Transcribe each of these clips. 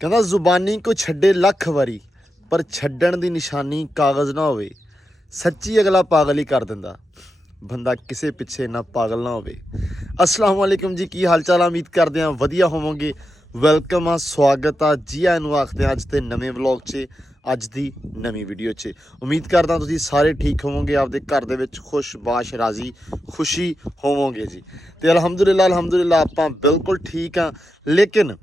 ਕਹਿੰਦਾ ਜ਼ੁਬਾਨੀ ਕੋ ਛੱਡੇ ਲੱਖ ਵਾਰੀ ਪਰ ਛੱਡਣ ਦੀ ਨਿਸ਼ਾਨੀ ਕਾਗਜ਼ ਨਾ ਹੋਵੇ। ਸੱਚੀ ਅਗਲਾ ਪਾਗਲ ਹੀ ਕਰ ਦਿੰਦਾ, ਬੰਦਾ ਕਿਸੇ ਪਿੱਛੇ ਨਾ ਪਾਗਲ ਨਾ ਹੋਵੇ। अस्सलाम वालेकुम जी, की हाल चाल? उम्मीद करते हैं वधिया होवोगे। वेलकम आ, स्वागत आ जी आनू आखते हैं अज के नवे व्लॉग च, अज की नवी वीडियो च। उम्मीद करदा तुसीं सारे ठीक होवोगे, आपदे घर दे विच खुश बाश राजी खुशी होवोगे जी। तो अलहमदुलिल्लाह आपां बिल्कुल ठीक हाँ। लेकिन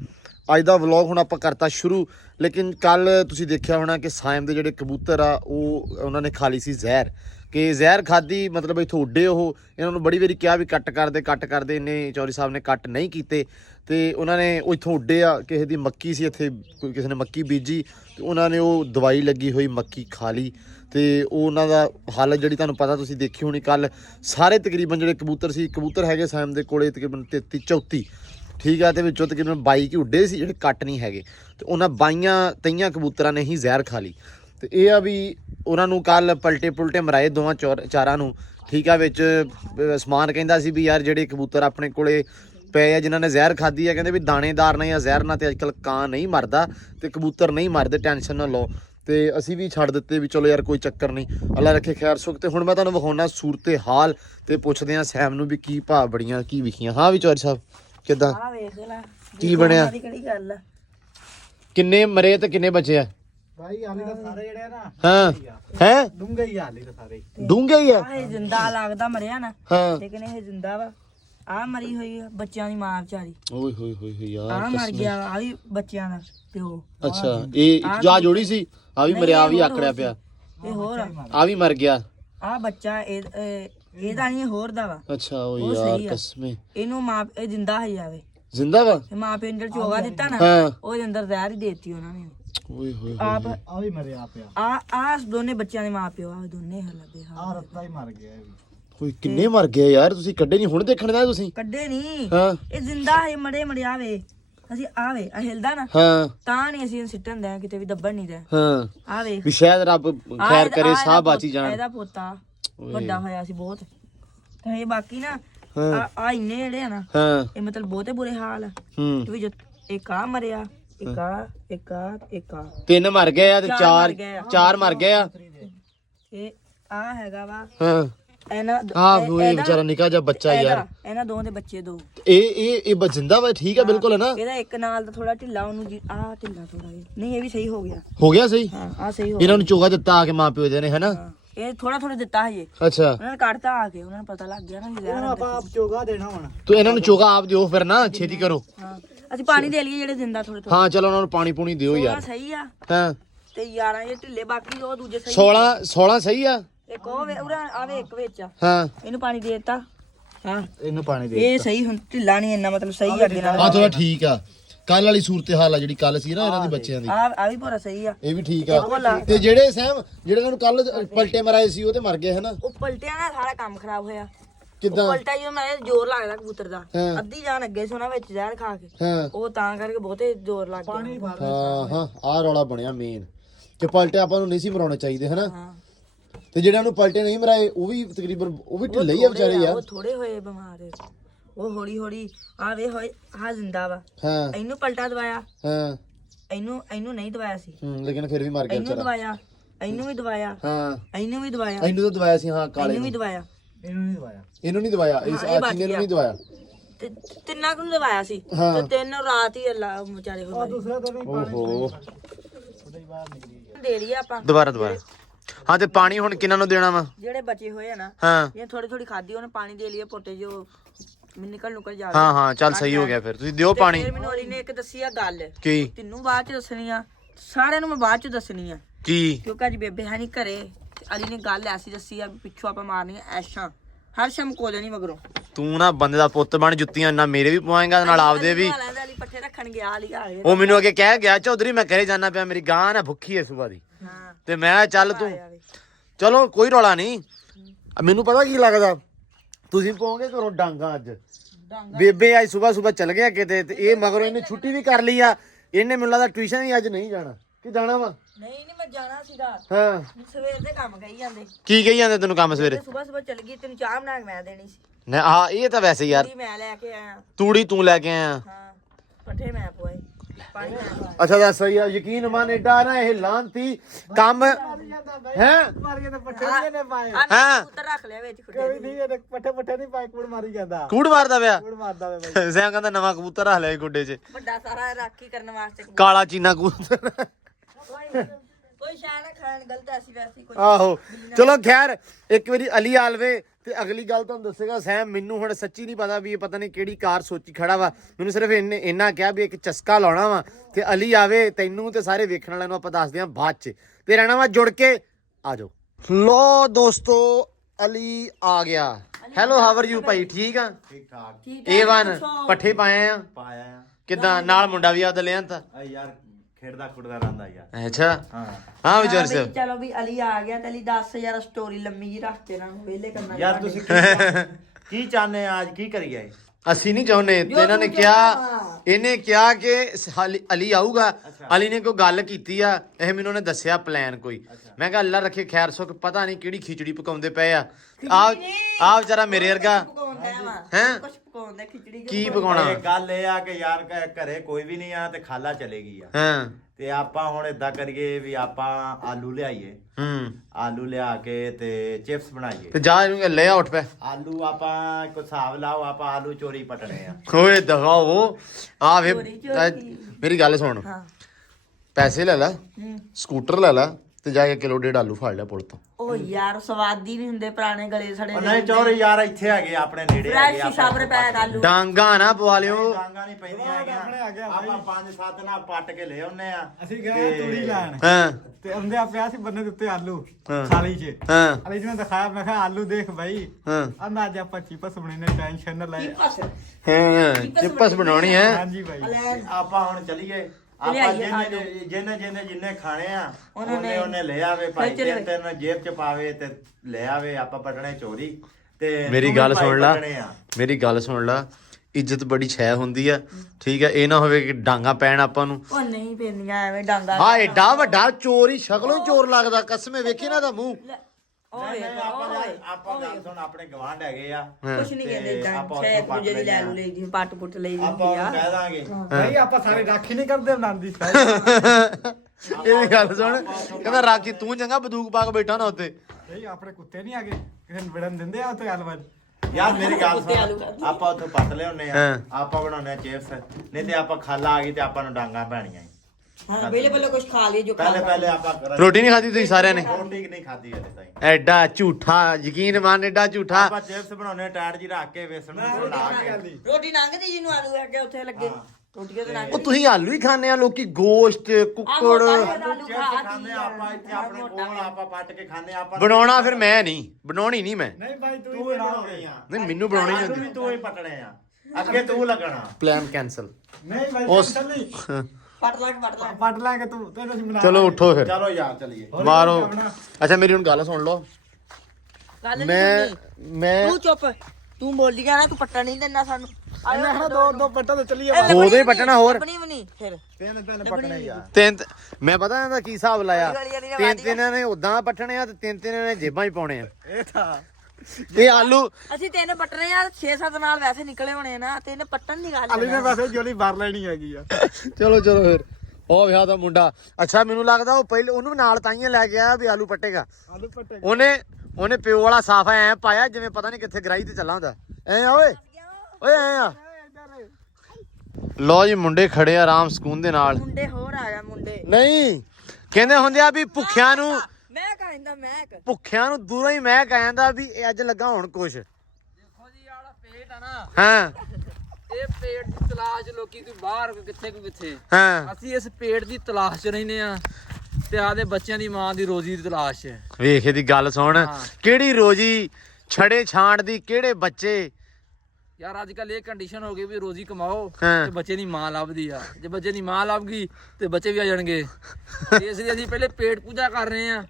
अज दा व्लॉग हुण आपां करता शुरू। लेकिन कल तुसीं देखिया होना कि सायम दे जिहड़े कबूतर आ उन्होंने खा ली सी जहर, कि ਜ਼ਹਿਰ ਖਾਧੀ मतलब इत्थों ਉੱਡੇ। ਉਹ ਇਹਨਾਂ ਨੂੰ ਬੜੀ ਵਾਰੀ ਕਿਹਾ ਵੀ ਕੱਟ ਕਰਦੇ ਇਹਨੇ ਚੌਧਰੀ ਸਾਹਿਬ ਨੇ ਕੱਟ ਨਹੀਂ ਕੀਤੇ ਤੇ ਉਹਨਾਂ ਨੇ ਇੱਥੋਂ ਉੱਡੇ ਆ। ਕਿਸੇ ਦੀ ਮੱਕੀ ਸੀ ਇੱਥੇ, ਕਿਸੇ ਨੇ ਮੱਕੀ ਬੀਜੀ ਤੇ ਉਹਨਾਂ ਨੇ ਉਹ ਦਵਾਈ ਲੱਗੀ ਹੋਈ ਮੱਕੀ ਖਾ ਲਈ ਤੇ ਉਹ ਉਹਨਾਂ ਦਾ ਹਾਲਤ ਜਿਹੜੀ ਤੁਹਾਨੂੰ ਪਤਾ ਤੁਸੀਂ ਦੇਖੀ ਹੋਣੀ। ਕੱਲ ਸਾਰੇ ਤਕਰੀਬਨ ਜਿਹੜੇ ਕਬੂਤਰ ਹੈਗੇ ਸਾਇਮ ਦੇ ਕੋਲੇ ਤਕਰੀਬਨ 33-34 ਠੀਕ ਆ, ਤੇ ਵਿੱਚੋਂ ਤਕਰੀਬਨ 22 ਕੀ ਉੱਡੇ ਸੀ ਜਿਹੜੇ ਕੱਟ ਨਹੀਂ ਹੈਗੇ, ਤੇ ਉਹਨਾਂ 22 ਕਬੂਤਰਾਂ ਨੇ ਹੀ ਜ਼ਹਿਰ ਖਾ ਲਈ। ਤੇ ਇਹ ਆ ਵੀ ਉਹਨਾਂ ਨੂੰ ਕੱਲ ਪਲਟੇ ਮਰਾਏ ਦੋਵਾਂ ਚਾਰਾਂ ਨੂੰ ਠੀਕ ਆ। ਵਿੱਚ ਸਮਾਨ ਕਹਿੰਦਾ ਸੀ ਵੀ ਯਾਰ ਜਿਹੜੇ ਕਬੂਤਰ ਆਪਣੇ ਕੋਲੇ ਪਏ ਆ ਜਿਨ੍ਹਾਂ ਨੇ ਜ਼ਹਿਰ ਖਾਧੀ ਆ, ਕਹਿੰਦੇ ਵੀ ਦਾਣੇਦਾਰ ਨਾਲ ਜਾਂ ਜ਼ਹਿਰ ਨਾਲ ਤੇ ਅੱਜ ਕੱਲ੍ਹ ਕਾਂ ਨਹੀਂ ਮਰਦਾ ਤੇ ਕਬੂਤਰ ਨਹੀਂ ਮਰਦੇ, ਟੈਨਸ਼ਨ ਨਾ ਲਓ। ਤੇ ਅਸੀਂ ਵੀ ਛੱਡ ਦਿੱਤੇ ਵੀ ਚਲੋ ਯਾਰ ਕੋਈ ਚੱਕਰ ਨਹੀਂ, ਅੱਲਾ ਰੱਖੇ ਖੈਰ ਸੁਖ। ਤੇ ਹੁਣ ਮੈਂ ਤੁਹਾਨੂੰ ਵਿਖਾਉਣਾ ਸੂਰਤੇ ਹਾਲ ਤੇ ਪੁੱਛਦੇ ਆ ਸੈਮ ਨੂੰ ਵੀ ਕੀ ਭਾਅ ਬੜੀਆਂ ਕੀ ਵਿਖੀਆਂ। ਹਾਂ ਵੀ ਚੌਧਰੀ ਸਾਹਿਬ ਕਿੱਦਾਂ ਕੀ ਬਣਿਆ, ਕਿੰਨੇ ਮਰੇ ਤੇ ਕਿੰਨੇ ਬਚੇ ਆ? ਭਾਈ ਹਾਲੇ ਤਾਂ ਸਾਰੇ ਜਿਹੜੇ ਨਾ ਹਾਂ ਹੈ ਡੂੰਘੇ ਹੀ ਹਾਲੇ ਤਾਂ ਸਾਰੇ ਡੂੰਘੇ ਹੀ ਆ। ਇਹ ਜਿੰਦਾ ਲੱਗਦਾ ਮਰਿਆ ਨਾ, ਹਾਂ ਲੇਕਿਨ ਇਹ ਜਿੰਦਾ ਵਾ। ਆ ਮਰੀ ਹੋਈ ਆ ਬੱਚਿਆਂ ਦੀ ਮਾਂ ਵਿਚਾਰੀ, ਓਏ ਹੋਏ ਹੋਏ ਯਾਰ ਆ ਮਰ ਗਿਆ। ਆ ਵੀ ਬੱਚਿਆਂ ਦਾ ਪਿਓ। ਅੱਛਾ ਇਹ ਜਾ ਜੋੜੀ ਸੀ, ਆ ਵੀ ਮਰਿਆ, ਆ ਵੀ ਆਕੜਿਆ ਪਿਆ, ਇਹ ਹੋਰ ਆ ਵੀ ਮਰ ਗਿਆ। ਆ ਬੱਚਾ ਇਹਦਾ ਨਹੀਂ ਹੋਰ ਦਾ ਵਾ। ਅੱਛਾ ਓ ਉਹ ਯਾਰ ਸਹੀ ਆ। ਕਸਮੇ ਇਹਨੂੰ ਮਾਂ ਇਹ ਜਿੰਦਾ ਹੈ ਜਾਵੇ, ਜ਼ਿੰਦਾ ਵਾ। ਤੇ ਮਾਂ ਪਿਓ ਨੇ ਜਿਹੜਾ ਚੋਗਾ ਦਿੱਤਾ ਨਾ ਹਾਂ ਉਹਦੇ ਅੰਦਰ ਜ਼ਹਿਰ ਹੀ ਦੇਤੀ ਉਹਨਾਂ ਨੇ। ਓਏ ਹੋਏ ਆਪ ਆ ਵੀ ਮਰਿਆ ਪਿਆ, ਆ ਦੋਨੇ ਬੱਚਿਆਂ ਦੇ ਮਾਂ ਪਿਓ ਆ ਦੋਨੇ ਹੱਲੇ ਆ ਰਸਤਾ ਹੀ ਮਰ ਗਿਆ ਇਹ ਵੀ। ਕੋਈ ਕਿੰਨੇ ਮਰ ਗਏ ਯਾਰ, ਤੁਸੀਂ ਕੱਢੇ ਨਹੀਂ ਹੁਣ ਦੇਖਣ ਦਾ ਤੁਸੀਂ? ਕੱਢੇ ਨਹੀਂ, ਹਾਂ ਇਹ ਜਿੰਦਾ ਹੈ ਮੜੇ ਆਵੇ। ਅਸੀਂ ਆਵੇ ਆ ਹਿਲਦਾ ਨਾ ਹਾਂ ਤਾਂ ਨਹੀਂ ਅਸੀਂ ਸਿੱਟਣ ਦੇ ਕਿਤੇ ਵੀ ਦੱਬਣ ਨਹੀਂ ਦੇ। ਹਾਂ ਆਵੇ ਵੀ ਸ਼ਾਇਦ ਰੱਬ ਖੈਰ ਕਰੇ, ਸਾਹ ਬਾਚੀ ਜਾਣ। ਇਹਦਾ ਪੋਤਾ ਵੱਡਾ ਹੋਇਆ ਸੀ ਬਹੁਤ, ਤੇ ਇਹ ਬਾਕੀ ਨਾ ਹਾਂ ਆ ਇੰਨੇ ਜਿਹੜੇ ਆ ਨਾ ਹਾਂ ਇਹ ਮਤਲਬ ਬਹੁਤੇ ਬੁਰੇ ਹਾਲ ਆ। ਹੂੰ ਤੇ ਵੀ ਇੱਕ ਆ ਮਰਿਆ, ਇੱਕ ਆ ਤਿੰਨ ਮਰ ਗਏ ਆ ਤੇ ਚਾਰ ਮਰ ਗਏ ਆ। ਇਹ ਆ ਹੈਗਾ ਵਾ ਹਾਂ ਇਹਨਾਂ ਹਾਂ ਉਹ ਵਿਚਾਰਾ ਨਿੱਕਾ ਜਿਹਾ ਬੱਚਾ ਯਾਰ, ਇਹਨਾਂ ਦੋਵਾਂ ਦੇ ਬੱਚੇ ਦੋ। ਇਹ ਜਿੰਦਾ ਵਾ ਠੀਕ ਆ ਬਿਲਕੁਲ ਹੈ ਨਾ। ਇਹਦਾ ਇੱਕ ਨਾਲ ਦਾ ਥੋੜਾ ਢਿੱਲਾ, ਉਹਨੂੰ ਆ ਢਿੱਲਾ ਥੋੜਾ ਨਹੀਂ, ਇਹ ਵੀ ਸਹੀ ਹੋ ਗਿਆ। ਹੋ ਗਿਆ ਸਹੀ, ਹਾਂ ਆ ਸਹੀ ਹੋ ਇਹਨਾਂ ਨੂੰ ਚੋਗਾ ਦਿੱਤਾ ਆ ਕੇ ਮਾਂ ਪਿਓ ਦੇ ਨੇ ਹੈਨਾ। ਗਿਆ। ਇਹ ਥੋੜਾ ਦਿੱਤਾ ਹਜੇ, ਅੱਛਾ ਉਹਨਾਂ ਨੇ ਕੱਢਤਾ ਆ ਕੇ, ਉਹਨਾਂ ਨੂੰ ਪਤਾ ਲੱਗ ਗਿਆ ਨਾ ਵੀ ਜ਼ਹਿਰ ਇਹਨੂੰ ਆਪਾਂ ਆਪ ਚੋਗਾ ਦੇਣਾ ਹੁਣ। ਤੂੰ ਇਹਨਾਂ ਨੂੰ ਚੋਗਾ ਆਪ ਦਿਓ ਫਿਰ ਨਾ, ਛੇਤੀ ਕਰੋ। ਹਾਂ ਅਸੀਂ ਪਾਣੀ ਦੇ ਲਈਏ ਜਿਹੜੇ ਜਿੰਦਾ ਥੋੜੇ ਹਾਂ ਚਲੋ ਉਹਨਾਂ ਨੂੰ ਪਾਣੀ ਪੂਣੀ ਦਿਓ ਯਾਰ। ਸਹੀ ਆ ਹਾਂ ਤੇ 11 ਇਹ ਢਿੱਲੇ, ਬਾਕੀ ਉਹ ਦੂਜੇ ਸਹੀ। 16 ਸਹੀ ਆ। ਇੱਕ ਉਹ ਉਰਾ ਆਵੇ ਇੱਕ ਵਿੱਚ ਆ, ਹਾਂ ਇਹਨੂੰ ਪਾਣੀ ਦੇ ਦਿੱਤਾ। ਹਾਂ ਇਹਨੂੰ ਪਾਣੀ ਦੇ ਇਹ ਸਹੀ ਹੁਣ ਢਿੱਲਾ ਨਹੀਂ ਇੰਨਾ, ਮਤਲਬ ਸਹੀ ਅੱਗੇ ਨਾਲ। ਆ ਥੋੜਾ ਠੀਕ ਆ। ਕੱਲ ਵਾਲੀ ਸੂਰਤ ਹਾਲ ਆ ਜਿਹੜੀ ਕੱਲ ਸੀ ਨਾ ਇਹਨਾਂ ਦੇ ਬੱਚਿਆਂ ਦੀ, ਆ ਵੀ ਪੂਰਾ ਸਹੀ ਆ। ਇਹ ਵੀ ਠੀਕ ਆ। ਤੇ ਜਿਹੜੇ ਸਹਿਮ ਜਿਹੜੇ ਇਹਨਾਂ ਨੂੰ ਕੱਲ ਪਲਟੇ ਮਰਾਏ ਸੀ ਉਹ ਤੇ ਮਰ ਗਏ ਹਨਾ। ਉਹ ਪਲਟਿਆ ਨਾ ਸਾਰਾ ਕੰਮ ਖਰਾਬ ਹੋਇਆ। ਕਿੱਦਾਂ? ਪਲਟਾ ਜਦੋਂ ਮੈਂ ਜ਼ੋਰ ਲੱਗਦਾ ਕਬੂਤਰ ਦਾ, ਹਾਂ। ਅੱਧੀ ਜਾਨ ਅੱਗੇ ਸੀ ਉਹਨਾਂ ਵਿੱਚ ਜ਼ਹਿਰ ਖਾ ਕੇ, ਹਾਂ ਉਹ ਤਾਂ ਕਰਕੇ ਬਹੁਤੇ ਜ਼ੋਰ ਲੱਗ ਗਿਆ। ਹਾਂ ਹਾਂ ਆਹ ਰੌਲਾ ਬਣਿਆ ਮੇਨ, ਕਿ ਪਲਟੇ ਆਪਾਂ ਨੂੰ ਨਹੀਂ ਸੀ ਮਰਾਉਣੇ ਚਾਹੀਦੇ ਹਨਾ। ਹਾਂ ਤੇ ਜਿਹੜਿਆਂ ਨੂੰ ਪਲਟੇ ਨਹੀਂ ਮਰਾਏ ਉਹ ਵੀ ਤਕਰੀਬਨ ਉਹ ਵੀ ਢਿੱਲੇ ਹੀ ਆ ਵਿਚਾਰੇ ਯਾਰ। ਉਹ ਥੋੜੇ ਹੋਏ ਬਿਮਾਰ, ਉਹ ਹੌਲੀ ਆਵੇ ਹੋਏ ਆ ਜਿੰਦਾ ਵਾ। ਹਾਂ ਇਹਨੂੰ ਪਲਟਾ ਦਵਾਇਆ, ਹਾਂ ਇਹਨੂੰ ਨਹੀਂ ਦਵਾਇਆ ਸੀ, ਲੇਕਿਨ ਫਿਰ ਵੀ ਮਰ ਗਿਆ ਇਹਨੂੰ ਵਿਚਾਰਾ। ਦਵਾਇਆ, ਇਹਨੂੰ ਵੀ ਦਵਾਇਆ, ਹਾਂ ਇਹਨੂੰ ਵੀ ਦਵਾਇਆ, ਇਹਨੂੰ ਤਾਂ ਦਵਾਇਆ ਸੀ ਹਾਂ ਕਾਲੇ ਇਹਨੂੰ ਵੀ ਨੂੰ। ਦਵਾਇਆ, ਇਹਨੂੰ ਨਹੀਂ ਦਵਾਇਆ। ਇਹਨੂੰ ਨਹੀਂ ਦਵਾਇਆ, ਇਸ ਇਹ ਬਚ ਚੀਨੇ ਨੂੰ ਗਿਆ। ਨਹੀਂ ਦਵਾਇਆ। ਤੇ ਤਿੰਨਾਂ ਨੂੰ ਦਵਾਇਆ ਸੀ ਹਾਂ। ਤੇ ਤਿੰਨ ਰਾਤ ਹੀ ਅੱਲਾ ਵਿਚਾਰੇ ਹੋ ਦੂਸਰਾ ਦਿਨ ਹੀ ਪਾਣੀ ਓਹੋ ਉਹਦੇ ਹੀ ਬਾਹਰ ਨਿਕਲੀ। ਦੇ ਲਈ ਆਪਾਂ ਦੁਬਾਰਾ ਹਾਂ। ਤੇ ਪਾਣੀ ਹੁਣ ਕਿਹਨਾਂ ਨੂੰ ਦੇਣਾ ਵਾ? ਜਿਹੜੇ ਬਚੇ ਹੋਏ ਆ ਨਾ, ਹਾਂ ਇਹ ਥੋੜੀ ਖਾਦੀ, ਉਹਨੇ ਪਾਣੀ ਦੇ ਲਿਆ ਪੋਟੇ ਜੋ ਨਿਕਲ ਜਾਵੇ। ਹਾਂ ਹਾਂ ਚੱਲ ਸਹੀ ਹੋ ਗਿਆ, ਫਿਰ ਤੁਸੀਂ ਦਿਓ ਪਾਣੀ। ਫਿਰ ਮੈਨੂੰ ਅਲੀ ਨੇ ਇੱਕ ਦੱਸੀ ਆ ਗੱਲ, ਕੀ? ਤੈਨੂੰ ਬਾਅਦ ਚ ਦੱਸਣੀ ਆ, ਸਾਰਿਆਂ ਨੂੰ ਮੈਂ ਬਾਅਦ ਚ ਦੱਸਣੀ ਆ, ਕੀ? ਕਿਉਂਕਿ ਅੱਜ ਬੇਬੇ ਹੈ ਨਹੀਂ ਘਰੇ। ਤੇ ਅਲੀ ਨੇ ਗੱਲ ਐਸੀ ਦੱਸੀ ਆ, ਪਿੱਛੋਂ ਆਪਾਂ ਮਾਰਨੀਆਂ ਐਸ਼ਾਂ ਹਰ ਸ਼ਮ ਕੋਲੇ ਨਹੀਂ ਮਗਰੋਂ। ਤੂੰ ਨਾ ਬੰਦੇ ਦਾ ਪੁੱਤ ਬਣ, ਜੁੱਤੀਆਂ ਨਾ ਮੇਰੇ ਵੀ ਪਵਾਏਗਾ ਨਾਲ ਆਪਦੇ ਵੀ। ਅਲੀ ਪੱਠੇ ਰੱਖਣ ਗਿਆ ਅਲੀ ਆ ਗਏ। ਉਹ ਮੈਨੂੰ ਅੱਗੇ ਕਹਿ ਗਿਆ ਚੌਧਰੀ ਮੈਂ ਘਰੇ ਜਾਣਾ ਪਿਆ, ਮੇਰੀ ਗਾਂ ਨਾ ਭੁੱਖੀ ਐ ਸੁਬਾ ਦੀ। ਹਾਂ ਤੇ ਮੈਂ ਚੱਲ ਤੂੰ ਚਲੋ ਕੋਈ ਰੌਲਾ ਨਹੀਂ। ਮੈਨੂੰ ਪਤਾ ਕੀ ਲੱਗਦਾ, ਤੁਸੀਂ ਪਾਓਗੇ ਘਰੋਂ ਡਾਂਗਾ ਅੱਜ। ਬੇਬੇ ਅੱਜ ਸੁਬਾ ਚੱਲ ਗਿਆ ਕਿਤੇ, ਤੇ ਇਹ ਮਗਰੋਂ ਇਹਨੇ ਛੁੱਟੀ ਵੀ ਕਰ ਲਈ ਆ। ਇਹਨੇ ਮੈਨੂੰ ਲੱਗਦਾ ਟਿਊਸ਼ਨ ਵੀ ਅੱਜ ਨਹੀਂ ਜਾਣਾ, ਕਿ ਜਾਣਾ ਵਾ? ਨਹੀਂ ਮੈਂ ਜਾਣਾ ਸੀਗਾ। ਹਾਂ ਸਵੇਰ ਦੇ ਕੰਮ ਕਹੀ ਜਾਂਦੇ। ਕੀ ਕਹੀ ਜਾਂਦੇ ਤੈਨੂੰ ਕੰਮ ਸਵੇਰੇ? ਸੁਬਾ ਚੱਲ ਗਈ, ਤੈਨੂੰ ਚਾਹ ਬਣਾ ਕੇ ਮੈਂ ਦੇਣੀ ਸੀ। ਨਾ ਆ ਇਹ ਤਾਂ ਵੈਸੇ ਯਾਰ ਮੈਂ ਲੈ ਕੇ ਆਇਆ। ਤੂੜੀ ਤੂੰ ਲੈ ਕੇ ਆਇਆ। ਹਾਂ ਪੱਠੇ ਮੈਂ ਪਵਾਏ। ਅੱਛਾ ਦੱਸ ਸਹੀ ਆ ਯਕੀਨ ਮੰਨ ਏਡਾ ਨਾ ਇਹ ਲਾਂਤੀ ਕੰਮ ਹੈ ਮਾਰੀ ਜਾਂਦਾ ਪੱਠੇ ਨਹੀਂ ਨੇ ਪਾਏ ਹਾਂ ਉੱਤਰ ਰੱਖ ਲਿਆ ਵਿੱਚ ਕੋਈ ਨਹੀਂ ਇਹ ਪੱਠੇ ਨਹੀਂ ਪਾਏ ਕੂੜ ਮਾਰੀ ਜਾਂਦਾ ਕੂੜ ਮਾਰਦਾ ਪਿਆ ਕੂੜ ਮਾਰਦਾ ਵੇ ਬਾਈ ਸੈਮ ਕਹਿੰਦਾ ਨਵਾਂ ਕਬੂਤਰ ਰੱਖ ਲਿਆ ਗੁੱਡੇ 'ਚ ਵੱਡਾ ਸਾਰਾ ਰਾਖੀ ਕਰਨ ਵਾਸਤੇ ਕਾਲਾ ਚੀਨਾ ਕਬੂਤਰ ਕੋਈ ਸ਼ਾਨ ਖਾਣ ਗਲਤ ਐਸੀ ਵੈਸੀ ਕੋਈ ਆਹੋ ਚਲੋ ਖੈਰ ਇੱਕ ਵਾਰੀ ਅਲੀ ਆਲਵੇ ਤੇ ਅਗਲੀ ਗੱਲ ਤੁਹਾਨੂੰ ਦੱਸੇਗਾ ਸੈਮ ਮੈਨੂੰ ਹੁਣ ਸੱਚੀ ਨਹੀਂ ਪਤਾ ਵੀ ਇਹ ਪਤਾ ਨਹੀਂ ਕਿਹੜੀ ਕਾਰ ਸੋਚੀ ਖੜਾ ਵਾ ਮੈਨੂੰ ਸਿਰਫ ਇੰਨਾ ਕਿਹਾ ਵੀ ਇੱਕ ਚਸਕਾ ਲਾਉਣਾ ਵਾ ਤੇ ਅਲੀ ਆਵੇ ਤੈਨੂੰ ਤੇ ਸਾਰੇ ਵੇਖਣ ਵਾਲਿਆਂ ਨੂੰ ਆਪਾਂ ਦੱਸਦੇ ਹਾਂ ਬਾਅਦ 'ਚ ਤੇ ਰਹਿਣਾ ਵਾ ਜੁੜ ਕੇ ਆ ਜਾਓ ਲੋ ਦੋਸਤੋ ਅਲੀ ਆ ਗਿਆ ਹੈਲੋ ਹਾਊ ਆਰ ਯੂ ਭਾਈ ਠੀਕ ਆ ਠੀਕ ਠਾਕ ਠੀਕ A1 ਪੱਠੇ ਪਾਏ ਆ ਪਾਇਆ ਆ ਕਿਦਾਂ ਨਾਲ ਮੁੰਡਾ ਵੀ ਆਦਾ ਲਿਆ ਤਾਂ ਆ ਯਾਰ ਖੇਡਦਾ ਖੁੱਡਦਾ ਰਹਿੰਦਾ ਯਾਰ ਅੱਛਾ ਹਾਂ ਹਾਂ ਵਿਚਾਰ ਸਾਹਿਬ ਚਲੋ ਵੀ ਅਲੀ ਆ ਗਿਆ ਤੇ ਅਲੀ ਦੱਸ ਯਾਰ ਸਟੋਰੀ ਲੰਮੀ ਜੀ ਰੱਖ ਕੇ ਨਾ ਵਿਹਲੇ ਕਰਨਾ ਯਾਰ ਤੁਸੀਂ ਕੀ ਚਾਹੁੰਦੇ ਆ ਅੱਜ ਕੀ ਕਰੀਏ ਅਸੀਂ ਨਹੀਂ ਚਾਹੁੰਦੇ ਤੇ ਇਹਨਾਂ ਨੇ ਕਿਹਾ ਇਹਨੇ ਕਿਹਾ ਕਿ ਅਲੀ ਆਊਗਾ ਅਲੀ ਨੇ ਕੋਈ ਗੱਲ ਕੀਤੀ ਆ ਇਹ ਮੈਨੂੰ ਉਹਨੇ ਦੱਸਿਆ ਪਲਾਨ ਕੋਈ ਮੈਂ ਕਿਹਾ ਅੱਲਾ ਰੱਖੇ ਖੈਰ ਸੁਖ ਪਤਾ ਨਹੀਂ ਕਿਹੜੀ ਖਿਚੜੀ ਪਕਾਉਂਦੇ ਪਏ ਆ ਆ ਵਿਚਾਰਾ ਮੇਰੇ ਵਰਗਾ ਹੈ ਕੁਝ ਪਕਾਉਂਦਾ ਖਿਚੜੀ ਕੀ ਪਕਾਉਣਾ ਇਹ ਗੱਲ ਇਹ ਆ ਕਿ ਯਾਰ ਘਰੇ ਕੋਈ ਵੀ ਨਹੀਂ ਆ ਤੇ ਖਾਲਾ ਚਲੇਗੀ ਆ ਹਾਂ ਤੇ ਆਪਾਂ ਹੁਣ ਏਦਾਂ ਕਰੀਏ ਵੀ ਆਪਾਂ ਆਲੂ ਲਿਆਈਏ ਆਲੂ ਲਿਆ ਕੇ ਤੇ ਚਿਪਸ ਬਣਾਈਏ ਤੇ ਜਾ ਇਹਨੂੰ ਲੈ ਆ ਉੱਠ ਪੈ ਆਲੂ ਆਪਾਂ ਕੋਈ ਹਿਸਾਬ ਲਾਓ ਆਪਾਂ ਆਲੂ ਚੋਰੀ ਪਟਣੇ ਆ ਓਏ ਦਿਖਾਓ ਆ ਵੇ ਚੋਰੀ। ਮੇਰੀ ਗੱਲ ਸੁਣ ਹਾਂ ਪੈਸੇ ਲੈ ਲੈ ਸਕੂਟਰ ਲੈ ਲੈ ਤੇ ਜਾ ਕੇ ਕਿਲੋ ਡੇਢ ਆਲੂ ਫੜ ਲੈ ਪੁੱਲ ਤੋਂ ਉਹ ਯਾਰ ਸਵਾਦੀ ਨਹੀਂ ਹੁੰਦੇ ਪੁਰਾਣੇ ਗਲੇ ਸੜੇ ਉਹ ਨਹੀਂ ਚੋਰੀ ਯਾਰ ਇੱਥੇ ਹੈਗੇ ਆਪਣੇ ਨੇੜੇ ਹੈਗੇ ਫਰੈਸ਼ ਸਬਰ ਪੈ ਆਲੂ ਡਾਂਗਾ ਨਾ ਪਵਾ ਲਿਓ ਡਾਂਗਾ ਨਹੀਂ ਪੈਂਦੀਆਂ ਹੈਗੀਆਂ ਆਪਾਂ 5-7 ਨਾਲ ਪੱਟ ਕੇ ਲੈ ਆਉਨੇ ਆ ਅਸੀਂ ਗਏ ਤੂੜੀ ਲੈਣ ਹਾਂ ਤੇ ਉਹਦੇ ਆ ਪਿਆ ਸੀ ਬੰਨੇ ਦੇ ਉੱਤੇ ਆਲੂ ਹਾਂ। ਥਾਲੀ 'ਚ ਹਾਂ ਅਲੀ ਜੀ ਨੇ ਦਿਖਾਇਆ ਮੈਂ ਕਿਹਾ ਆਲੂ ਦੇਖ ਬਾਈ ਹਾਂ ਅੰਦਾ ਅੱਜ ਆਪਾਂ ਚਿਪਸ ਬਣੇ ਨੇ ਟੈਨਸ਼ਨ ਨਾ ਲੈ ਹਾਂ ਚਿੱਪਸ ਬਣਾਉਣੀ ਹੈ ਹਾਂਜੀ ਬਾਈ ਆਪਾਂ ਹੁਣ ਚਲੀਏ ਆਪਾਂ ਜਿੰਨੇ ਖਾਣੇ ਆ ਉਹਨੇ ਲੈ ਆਵੇ ਭਾਈ ਤਿੰਨ ਜੇਬ ਚ ਪਾਵੇ ਤੇ ਲੈ ਆਵੇ ਆਪਾਂ ਪਟਣੇ ਚੋਰੀ ਤੇ ਮੇਰੀ ਤੂੰ ਗੱਲ ਵੀ ਭਾਈ ਸੁਣ ਲਾ ਪਟਣੇ ਆ। ਮੇਰੀ ਗੱਲ ਸੁਣ ਲਾ ਇੱਜ਼ਤ ਬੜੀ ਛੈ ਹੁੰਦੀ ਆ ਠੀਕ ਹੈ ਇਹ ਨਾ ਹੋਵੇ ਕਿ ਡਾਂਗਾ ਪੈਣ ਆਪਾਂ ਨੂੰ ਉਹ ਨਹੀਂ ਪੈਂਦੀਆਂ ਐਵੇਂ ਡਾਂਗਾ ਆ ਏਡਾ ਵੱਡਾ ਚੋਰ ਹੀ ਸ਼ਕਲੋਂ ਹੀ ਚੋਰ ਲੱਗਦਾ ਕਸਮੇ ਵੇਖੀ ਨਾ ਦਾ ਮੂੰਹ ਓਏ ਆਪਾਂ ਗੱਲ ਸੁਣ ਆਪਣੇ ਗਵਾਂਢ ਹੈਗੇ ਆ ਕੁਛ ਨਹੀਂ ਕਹਿੰਦੇ ਇਦਾਂ ਆਪਾਂ ਉੱਥੋਂ ਸ਼ਾਇਦ ਪੱਟ ਦੂਜੇ ਦੀ ਲੈ ਲੈਂਦੇ ਲਈ ਦੀ ਪੱਟ ਪੁੱਟ ਲਈ ਦੀ ਆਪਾਂ ਆ ਉਹਨੂੰ ਕਹਿ ਦਾਂਗੇ ਬਾਈ ਆਪਾਂ ਸਾਰੇ ਰਾਖੀ ਨਹੀਂ ਕਰਦੇ ਬਣਾਉਂਦੀ ਇਹ ਗੱਲ ਸੁਣ ਕਹਿੰਦਾ ਰਾਖੀ ਤੂੰ ਚੰਗਾ ਬੰਦੂਕ ਪਾ ਕੇ ਬੈਠਾ ਨਾ ਉੱਤੇ ਨਹੀਂ ਆਪਣੇ ਕੁੱਤੇ ਨਹੀਂ ਆਗੇ ਕਿਸੇ ਨੂੰ ਵਿੜਨ ਦਿੰਦੇ ਆ ਉੱਤੇ ਆਲੂ ਯਾਰ ਮੇਰੀ ਗੱਲ ਸੁਣ ਆਪਾਂ ਉੱਥੋਂ ਪੱਟ ਲਿਆਉਨੇ ਆ ਹਾਂ। ਆਪਾਂ ਬਣਾਉਨੇ ਆ ਚਿਪਸ ਨਹੀਂ ਤੇ ਆਪਾਂ ਖਾਲਾ ਆ ਗਈ ਤੇ ਆਪਾਂ ਨੂੰ ਡਾਂਗਾ ਪੈਣੀਆਂ ਹਾਂ ਪਹਿਲੇ ਕੁਝ ਖਾ ਲਈ ਜੋ ਪਹਿਲੇ ਆਪਾਂ ਰੋਟੀ ਨਹੀਂ ਖਾਧੀ ਤੁਸੀਂ ਸਾਰਿਆਂ ਨੇ ਰੋਟੀ ਨਹੀਂ ਖਾਧੀ ਹਲੇ ਤਾਈਂ ਐਡਾ ਝੂਠਾ ਯਕੀਨ ਮੰਨ ਐਡਾ ਝੂਠਾ ਆਪਾਂ ਚਿਪਸ ਬਣਾਉਨੇ ਟਾਟ ਜੀ ਰੱਖ ਕੇ ਵੇਸਣ ਨੂੰ ਲਾ ਕੇ ਰੋਟੀ ਲੰਘਦੀ ਜਿਹਨੂੰ ਆਲੂ ਅੱਗੇ ਉੱਥੇ ਲੱਗੇ ਰੋਟੀਆਂ ਤੇ ਲੰਘ ਉਹ ਤੁਸੀਂ ਆਲੂ ਹੀ ਖਾਣੇ ਆ ਲੋਕੀ ਗੋਸ਼ਤ ਕੁੱਕੜ ਆਲੂ ਚਿਪਸ ਖਾਂਦੇ ਆ ਆਪਾਂ ਇੱਥੇ ਆਪਣੇ ਕੋਲ ਆਪਾਂ ਪੱਟ ਕੇ ਖਾਂਦੇ ਆ ਆਪਾਂ ਬਣਾਉਣਾ ਫਿਰ ਮੈਂ ਨਹੀਂ ਬਣਾਉਣੀ ਨਹੀਂ ਮੈਂ ਨਹੀਂ ਬਾਈ ਤੂੰ ਤੂੰ ਹੀ ਬਣਾਉਣੀ ਆ ਨਹੀਂ ਮੈਨੂੰ ਬਣਾਉਣੀ ਆਲੂ ਹੁੰਦੀ ਵੀ ਤੂੰ ਹੀ ਪਟਣੇ ਆ ਅੱਗੇ ਤੂੰ ਲੱਗਣਾ ਪਲਾਨ ਕੈਨਸਲ ਨਹੀਂ ਬਾਈ ਉਸ ਚੱਲ ਨਹੀਂ ਪੱਟ ਲਾ ਪੱਟ ਲਾਂਗੇ ਤੂੰ ਤੈਨੂੰ ਅਸੀਂ ਬਣਾ ਚਲੋ ਉੱਠੋ ਫਿਰ ਚਲੋ ਯਾਰ ਚਲੀਏ ਮਾਰੋ ਅੱਛਾ ਮੇਰੀ ਹੁਣ ਗੱਲ ਸੁਣ ਲਓ ਗੱਲ ਮੈਂ ਮੈਂ ਤੂੰ ਚੁੱਪ ਤੂੰ ਬੋਲੀ ਗਿਆ ਨਾ ਤੂੰ ਪੱਟਣ ਨਹੀਂ ਦਿੰਦਾ ਸਾਨੂੰ ਆਇਆ ਦੋ ਪੱਟਾ ਤੇ ਚੱਲੀ ਦੋ ਦੇ ਪੱਟਣਾ ਹੋਰ ਆਪਣੀ ਵੀ ਨਹੀਂ ਫਿਰ ਤਿੰਨ ਪਟਣੇ ਯਾਰ ਤਿੰਨ ਮੈਂ ਪਤਾ ਇਹਦਾ ਕੀ ਹਿਸਾਬ ਲਾਇਆ ਤਿੰਨ ਨੇ ਉਦਾਂ ਪੱਟਣੇ ਆ ਤੇ ਤਿੰਨ ਨੇ ਜੇਬਾਂ ਹੀ ਪਾਉਣੇ ਆ ਇਹ ਤਾਂ ਤੇ ਆਲੂ ਅਸੀਂ ਤਿੰਨ ਪੱਟਣੇ ਆ 6-7 ਨਾਲ ਵੈਸੇ ਨਿਕਲੇ ਹੋਣੇ ਨਾ ਤਿੰਨ ਪੱਟਣ ਦੀ ਗੱਲ ਅਲੀ ਨੇ ਵੈਸੇ ਜੋਲੀ ਬਾਹਰ ਲੈਣੀ ਹੈਗੀ ਆ ਚਲੋ ਫਿਰ ਉਹ ਵਿਆਹ ਦਾ ਮੁੰਡਾ ਅੱਛਾ ਮੈਨੂੰ ਲੱਗਦਾ ਉਹ ਪਹਿਲੇ ਉਹਨੂੰ ਨਾਲ ਤਾਈਆਂ ਲੈ ਗਿਆ ਵੀ ਆਲੂ ਪੱਟੇਗਾ ਆਲੂ ਪੱਟੇ ਉਹਨੇ ਪਿਓ ਵਾਲਾ ਸਾਫਾ ਐ ਪਾਇਆ ਜਿਵੇਂ ਪਤਾ ਨਹੀਂ ਕਿੱਥੇ ਗਰਾਈ ਤੇ ਚੱਲਾ ਹੁੰਦਾ ਐ ਓਏ ਓਏ ਐ ਆ ਲੋ ਜੀ ਮੁੰਡੇ ਖੜੇ ਆ ਆਰਾਮ ਸਕੂਨ ਦੇ ਨਾਲ ਮੁੰਡੇ ਹੋਰ ਆ ਗਿਆ ਮੁੰਡੇ ਨਹੀਂ ਕਹਿੰਦੇ ਹੁੰਦੇ ਆ ਵੀ ਭੁੱਖਿਆਂ ਨੂੰ ਮੈਂ ਕਹਿੰਦਾ ਮੈਂ ਭੁੱਖਿਆਂ ਨੂੰ ਦੂਰੋਂ ਹੀ ਮੈਂ ਕਹਿੰਦਾ ਵੀ ਇਹ ਅੱਜ ਲੱਗਾ ਹੁਣ ਕੁਛ ਦੇਖੋ ਜੀ ਆੜਾ ਪੇਟ ਆ ਨਾ ਹਾਂ ਇਹ ਪੇਟ ਦੀ ਤਲਾਸ਼ ਲੋਕੀ ਕੋਈ ਬਾਹਰ ਕੋਈ ਕਿੱਥੇ ਹਾਂ ਅਸੀਂ ਇਸ ਪੇਟ ਦੀ ਤਲਾਸ਼ 'ਚ ਰਹਿੰਦੇ ਆ ਤੇ ਆਦੇ ਬੱਚਿਆਂ ਦੀ ਮਾਂ ਦੀ ਰੋਜ਼ੀ ਦੀ ਤਲਾਸ਼ 'ਚ ਵੇਖ ਇਹਦੀ ਗੱਲ ਸੁਣ ਕਿਹੜੀ ਰੋਜੀ ਛੜੇ ਛਾਂਟ ਦੀ ਕਿਹੜੇ ਬੱਚੇ ਯਾਰ ਅੱਜ ਕੱਲ ਇਹ ਕੰਡੀਸ਼ਨ ਹੋ ਗਈ ਵੀ ਰੋਜ਼ੀ ਕਮਾਓ ਹਾਂ। ਤੇ ਬੱਚੇ ਦੀ ਮਾਂ ਲੱਭਦੀ ਆ ਜੇ ਬੱਚੇ ਦੀ ਮਾਂ ਲੱਭ ਗਈ ਤੇ ਬੱਚੇ ਵੀ ਆ ਜਾਣਗੇ ਇਸ ਲਈ ਅਸੀਂ ਪਹਿਲੇ ਪੇਟ ਪੂਜਾ ਕਰ ਰਹੇ ਆ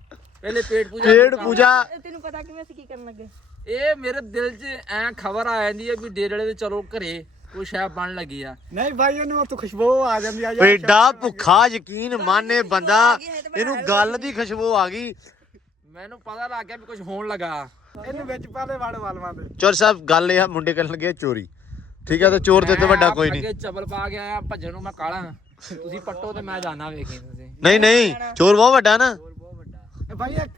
ਪਹਿਲੇ ਪੇਟ ਪੂਜਾ ਤੈਨੂੰ ਪਤਾ ਕਿਵੇਂ ਅਸੀਂ ਕੀ ਕਰਨ ਲੱਗੇ ਇਹ ਮੇਰੇ ਦਿਲ 'ਚ ਐ ਖਬਰ ਆ ਜਾਂਦੀ ਹੈ ਵੀ ਡੇਰੇ ਦੇ ਚਲੋ ਘਰੇ ਕੋਈ ਸ਼ੈ ਬਣ ਲੱਗੀ ਆ ਨਹੀਂ ਭਾਈ ਉਹਨੂੰ ਤਾਂ ਖੁਸ਼ਬੂ ਆ ਜਾਂਦੀ ਆ ਐਡਾ ਭੁੱਖਾ ਯਕੀਨ ਮੰਨੇ ਬੰਦਾ ਇਹਨੂੰ ਗੱਲ ਦੀ ਖੁਸ਼ਬੂ ਆ ਗਈ ਮੈਨੂੰ ਪਤਾ ਲੱਗ ਗਿਆ ਵੀ ਕੁਝ ਹੋਣ ਲੱਗਾ ਇਹਨੂੰ ਵਿੱਚ ਪਾ ਦੇ ਵੜ ਵਾਲਵਾਂ ਦੇ ਚੋਰ ਸਾਹਿਬ ਗੱਲ ਇਹ ਆ ਮੁੰਡੇ ਕਰਨ ਲੱਗੇ ਚੋਰੀ ਠੀਕ ਆ ਤੇ ਚੋਰ ਤੇ ਵੱਡਾ ਕੋਈ ਨਹੀਂ ਅੱਗੇ ਚਪਲ ਪਾ ਕੇ ਆਇਆ ਭੱਜਣ ਨੂੰ ਮੈਂ ਕਾਲਾ ਤੁਸੀਂ ਪੱਟੋ ਤੇ ਮੈਂ ਜਾਣਾ ਵੇਖੀ ਤੁਸੀਂ ਨਹੀਂ ਨਹੀਂ ਚੋਰ ਬਹੁਤ ਵੱਡਾ ਨਾ ਬਹੁਤ ਵੱਡਾ ਇਹ ਭਾਈ ਇੱਕ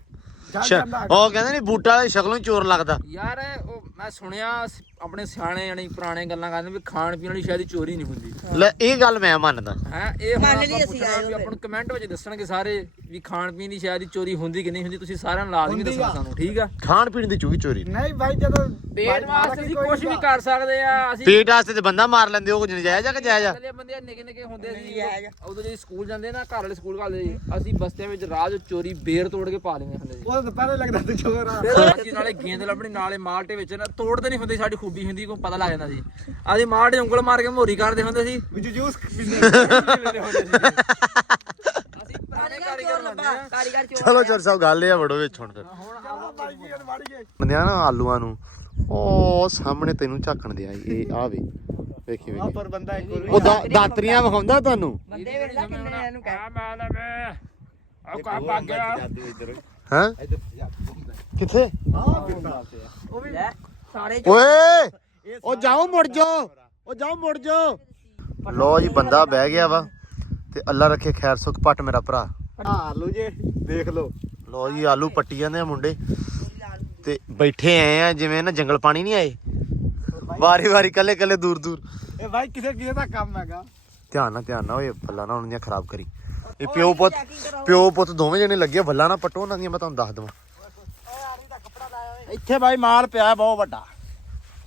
ਜੱਜ ਅੱਛਾ, ਕਹਿੰਦਾ ਉਹ ਕਹਿੰਦੇ ਨਹੀਂ ਬੂਟਾ ਵਾਲੇ ਸ਼ਕਲੋਂ ਹੀ ਚੋਰ ਲੱਗਦਾ। ਯਾਰ ਉਹ ਮੈਂ ਸੁਣਿਆ ਆਪਣੇ ਸਿਆਣੇ ਜਾਨੀ ਪੁਰਾਣੇ ਗੱਲਾਂ ਕਰਦੇ ਵੀ ਖਾਣ ਪੀਣ ਵਾਲੀ ਸ਼ਾਇਦ ਹੀ ਚੋਰੀ ਨਹੀਂ ਹੁੰਦੀ ਲੈ ਇਹ ਗੱਲ ਮੈਂ ਮੰਨਦਾ। ਹੈ ਇਹ ਹੁਣ ਮੰਨ ਲਈ ਆਪਾਂ ਅਸੀਂ ਪੁੱਛਣਾ ਆਏ ਵੀ ਹੋਏ। ਆਪਾਂ ਨੂੰ ਕਮੈਂਟ ਵਿੱਚ ਦੱਸਣਗੇ ਸਾਰੇ ਵੀ ਖਾਣ ਪੀਣ ਦੀ ਸ਼ਾਇਦ ਹੀ ਚੋਰੀ ਹੁੰਦੀ ਕਿ ਨਹੀਂ ਹੁੰਦੀ। ਤੁਸੀਂ ਸਾਰਿਆਂ ਨੂੰ ਲਾਜ਼ਮੀ ਦੱਸਣਾ ਸਾਨੂੰ, ਠੀਕ ਆ। ਖਾਣ ਪੀਣ ਦੀ ਚੂਹੀ ਚੋਰੀ ਨਹੀਂ ਭਾਈ ਜਦੋਂ ਪੇਟ ਵਾਸਤੇ ਅਸੀਂ ਕੁਝ ਵੀ ਕਰ ਸਕਦੇ ਆ। ਅਸੀਂ ਪੇਟ ਵਾਸਤੇ ਤੇ ਬੰਦਾ ਮਾਰ ਲੈਂਦੇ ਉਹ ਨਜਾਇਜ਼ ਆ ਕਿ ਜਾਇਜ਼ ਆ? ਪਹਿਲੇ ਬੰਦੇ ਨਿੱਕੇ ਨਿੱਕੇ ਹੁੰਦੇ ਸੀ ਉਦੋਂ ਜਦੋਂ ਸਕੂਲ ਜਾਂਦੇ ਨਾ ਘਰ ਵਾਲੇ ਸਕੂਲ ਘੱਲਦੇ ਸੀ, ਅਸੀਂ ਬਸਤਿਆਂ ਵਿੱਚ ਰਾਹ 'ਚ ਚੋਰੀ ਬੇਰ ਤੋੜ ਕੇ ਪਾ ਲੈਂਦੇ ਹੁੰਦੇ ਸੀ। ਉਹ ਤਾਂ ਪਹਿਲੇ ਲੱਗਦਾ ਤੇ ਚੋਰ ਆ। ਫਿਰ ਅਸੀਂ ਨਾਲੇ ਗੇਂਦ ਲੱਭਣੀ ਨਾਲੇ ਮਾਲਟੇ ਵਿੱਚ ਨਾ ਤੋੜਦੇ ਨਹੀਂ ਹੁੰਦੇ, ਸਾਡੀ ਖੂਬੀ ਹੁੰਦੀ ਕੋਈ ਪਤਾ ਲੱਗ ਜਾਂਦਾ ਸੀ। ਅਸੀਂ ਮਾਲਟੇ ਉਂਗਲ ਮਾਰ ਕੇ ਮੋਰੀ ਕਰਦੇ ਹੁੰਦੇ ਸੀ। ਵਿੱਚ ਜੂਸ ਪੀਂਦੇ ਅਸੀਂ ਪੁਰਾਣੇ ਕਾਰੀਗਰ ਲੱਭਾ ਕਾਰੀਗਰ ਚੋਰ ਚਲੋ ਚੋਰ ਸਾਹਿਬ ਗੱਲ ਇਹ ਆ ਵੜੋ ਵਿੱਚ ਹੁਣ ਫਿਰ ਭਾਈ ਕੀ ਵੜ ਗਏ ਬੰਦਿਆਂ ਨਾ ਆਲੂਆਂ ਨੂੰ ਉਹ ਸਾਹਮਣੇ ਤੈਨੂੰ ਝਾਕਣ ਦਿਆ ਇਹ ਆ ਵੇ ਵੇਖੀ ਵੇਖੀ ਪਰ ਬੰਦਾ ਇੱਕ ਉਹ ਦਾਤਰੀਆਂ ਵਿਖਾਉਂਦਾ ਤੁਹਾਨੂੰ ਬੰਦੇ ਵੇਖ ਲੈ ਕਿੰਨੇ ਇਹਨੂੰ ਕਹਿ ਹਾਂ ਕਿੱਥੇ ਉਹ ਵੀ ਲੈ ਸਾਰੇ ਓਏ ਉਹ ਜਾਓ ਮੁੜ ਜਾਓ ਉਹ ਜਾਓ ਮੁੜ ਜਾਓ। ਲੋ ਜੀ ਬੰਦਾ ਬਹਿ ਗਿਆ ਵਾ ਤੇ ਅੱਲਾ ਰੱਖੇ ਖੈਰ ਸੁਖ ਪੱਟ ਮੇਰਾ ਭਰਾ। ਆਲੂ ਜੇ ਦੇਖ ਲਓ ਲੋ ਜੀ ਆਲੂ ਪੱਟੀ ਜਾਂਦੇ ਆ ਮੁੰਡੇ ਤੇ ਬੈਠੇ ਆਏ ਆ ਜਿਵੇਂ ਨਾ ਜੰਗਲ ਪਾਣੀ ਨਹੀਂ ਆਏ ਵਾਰੀ ਵਾਰੀ ਕੱਲੇ ਕੱਲੇ ਦੂਰ ਦੂਰ। ਇਹ ਭਾਈ ਕਿਸੇ ਦਾ ਕੰਮ ਹੈਗਾ। ਧਿਆਨ ਨਾਲ ਓਏ ਫੱਲਾ ਨਾ ਉਹਨਾਂ ਦੀਆਂ ਖਰਾਬ ਕਰੀ। ਇਹ ਪਿਓ ਪੁੱਤ ਦੋਵੇਂ ਜਣੇ ਲੱਗੇ ਫੱਲਾ ਨਾ ਪੱਟੋ ਉਹਨਾਂ ਦੀਆਂ ਮੈਂ ਤੁਹਾਨੂੰ ਦੱਸ ਦਵਾਂ। ਇੱਥੇ ਭਾਈ ਮਾਲ ਪਿਆ ਬਹੁਤ ਵੱਡਾ।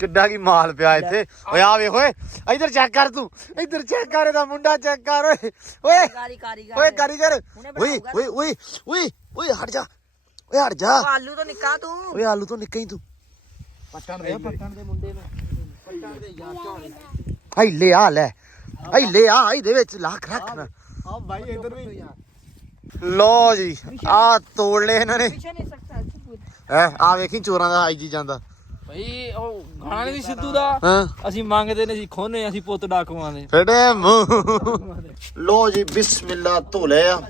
ਕਿੱਡਾ ਕੀ ਮਾਲ ਪਿਆ ਇੱਥੇ। ਓਏ ਆ ਵੇਖ ਓਏ ਇੱਧਰ ਚੈੱਕ ਕਰ ਤੂੰ ਇੱਧਰ ਚੈੱਕ ਕਰ ਇਹਦਾ ਮੁੰਡਾ ਚੈੱਕ ਕਰ ਓਏ ਓਏ ਕਾਰੀਗਰ ਓਏ ਕਾਰੀਗਰ ਓਏ ਓਏ ਓਏ ਓਏ ਓਏ ਹਟ ਜਾ ਓਏ ਹਟ ਜਾ ਆਲੂ ਤੋਂ ਨਿੱਕਾ ਤੂੰ ਓਏ ਆਲੂ ਤੋਂ ਨਿੱਕਾ ਹੀ ਤੂੰ ਪੱਟਣ ਦੇ ਮੁੰਡੇ ਨੂੰ ਪੱਟਣ ਦੇ ਯਾਰ ਝੋਲੇ ਹਾਈ ਲੈ ਆ ਲੈ ਹਾਈ ਲੈ ਆ ਇਹਦੇ ਵਿੱਚ ਲੱਖ ਰੱਖ ਨਾ। ਆ ਭਾਈ ਇਧਰ ਵੀ ਲੋ ਜੀ ਆ ਤੋੜ ਲਏ ਇਹਨਾਂ ਨੇ। ਪਿੱਛੇ ਨਹੀਂ ਸਕਦਾ ਐ ਆ ਵੇਖੀ ਚੋਰਾਂ ਦਾ ਆਈ ਜੀ ਜਾਂਦਾ ਭਾਈ ਉਹ ਗਾਣਾ ਨਹੀਂ ਸਿੱਧੂ ਦਾ ਹਾਂ ਅਸੀਂ ਮੰਗਦੇ ਨੇ ਅਸੀਂ ਖੋਨੇ ਅਸੀਂ ਪੁੱਤ ਡਾਕੂਆਂ ਦੇ। ਫੜੇ ਮੂੰਹ। ਲੋ ਜੀ ਬਿਸਮਿਲ੍ਲਾ ਧੋ ਲਏ ਆ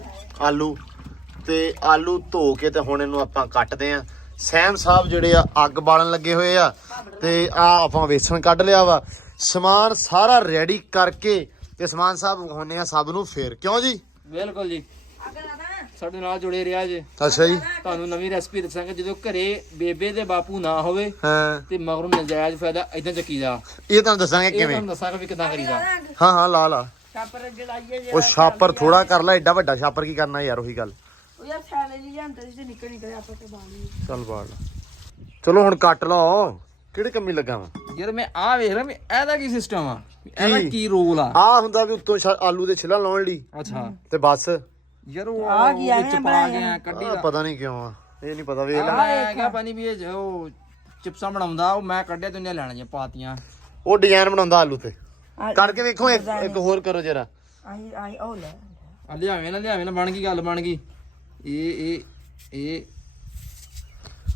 ਆਲੂ ਤੇ ਆਲੂ ਧੋ ਕੇ ਤੇ ਹੁਣ ਇਹਨੂੰ ਆਪਾਂ ਕੱਟਦੇ ਆ। ਸੈਮ ਸਾਹਿਬ ਜਿਹੜੇ ਆ ਅੱਗ ਬਾਲਣ ਲੱਗੇ ਹੋਏ ਆ ਤੇ ਆ ਆਪਾਂ ਵੇਸਣ ਕੱਢ ਲਿਆ ਵਾ। ਸਮਾਨ ਸਾਰਾ ਰੈਡੀ ਕਰਕੇ ਤੇ ਸਮਾਨ ਸਾਹਿਬ ਵਿਖਾਉਂਦੇ ਆ ਸਭ ਨੂੰ ਫੇਰ ਕਿਉਂ ਜੀ। ਬਿਲਕੁਲ ਜੀ ਸਾਡੇ ਨਾਲ ਜੁੜੇ ਰਿਹਾ ਜੇ। ਅੱਛਾ ਜੀ ਤੁਹਾਨੂੰ ਨਵੀਂ ਰੈਸਪੀ ਦੱਸਾਂਗੇ ਜਦੋਂ ਘਰੇ ਬੇਬੇ ਦੇ ਬਾਪੂ ਨਾ ਹੋਵੇ ਹਾਂ ਤੇ ਮਗਰੋਂ ਨਜਾਇਜ਼ ਫਾਇਦਾ ਇਦਾਂ ਚੱਕੀਦਾ। ਇਹ ਤੁਹਾਨੂੰ ਦੱਸਾਂਗੇ ਇਹ ਕਿਵੇਂ। ਤੁਹਾਨੂੰ ਦੱਸਾਂਗਾ ਵੀ ਕਿੱਦਾਂ ਕਰੀਦਾ। ਹਾਂ ਹਾਂ ਲਾ ਲਾ ਛਾਪਰ ਜਲਾਈਏ ਜੇ ਉਹ ਛਾਪਰ ਥੋੜਾ ਕਰ ਲੈ ਏਡਾ ਵੱਡਾ ਛਾਪਰ ਕੀ ਕਰਨਾ ਯਾਰ ਉਹੀ ਗੱਲ। ਉਹ ਯਾਰ ਥੈਲੇ ਲਈ ਜਾਂਦੇ ਸੀ ਨਿਕਲ ਨਿਕਲ ਆਪਾਂ ਤੇ ਬਾਣੀ ਚੱਲ ਬਾੜ ਲਾ ਚਲੋ ਹੁਣ ਕੱਟ ਲਓ ਕਿਹੜੇ ਕੰਮੀ ਲੱਗਾ ਵਾ। ਯਾਰ ਮੈਂ ਆ ਵੇਖ ਰਿਹਾ ਵੀ ਇਹਦਾ ਕੀ ਸਿਸਟਮ ਆ ਇਹਦਾ ਕੀ ਰੋਲ ਆ। ਆ ਹੁੰਦਾ ਵੀ ਉੱਤੋਂ ਆਲੂ ਦੇ ਛਿੱਲਾ ਲਾਉਣ ਲਈ ਅੱਛਾ ਤੇ ਬਸ ਯਾਰ ਉਹ ਆ ਕੀ ਐਵੇਂ ਵਿੱਚ ਪਾ ਬਣਾਇਆ? ਕੇ ਕੱਢੀ ਆਹ ਦਾ ਪਤਾ ਨਹੀਂ ਕਿਉਂ ਆ ਇਹ ਨਹੀਂ ਪਤਾ ਵੇਖ ਲੈ। ਮੈਂ ਕਿਹਾ ਪਾਣੀ ਵੀ ਇਹ ਜੋ ਚਿਪਸਾਂ ਬਣਾਉਂਦਾ ਉਹ ਮੈਂ ਕੱਢਿਆ ਤੇ ਉਹਨੇ ਲੈਣਾ ਜੇ ਪਾਤੀਆਂ। ਉਹ ਡਿਜ਼ਾਈਨ ਬਣਾਉਂਦਾ ਆਲੂ ਤੇ ਕਰਕੇ ਵੇਖੋ ਇੱਕ ਹੋਰ ਕਰੋ ਜਰਾ। ਆਈ ਉਹ ਲੈ ਆ ਲਿਆਵੇਂ ਨਾ ਬਣ ਗਈ ਗੱਲ ਬਣ ਗਈ। ਇਹ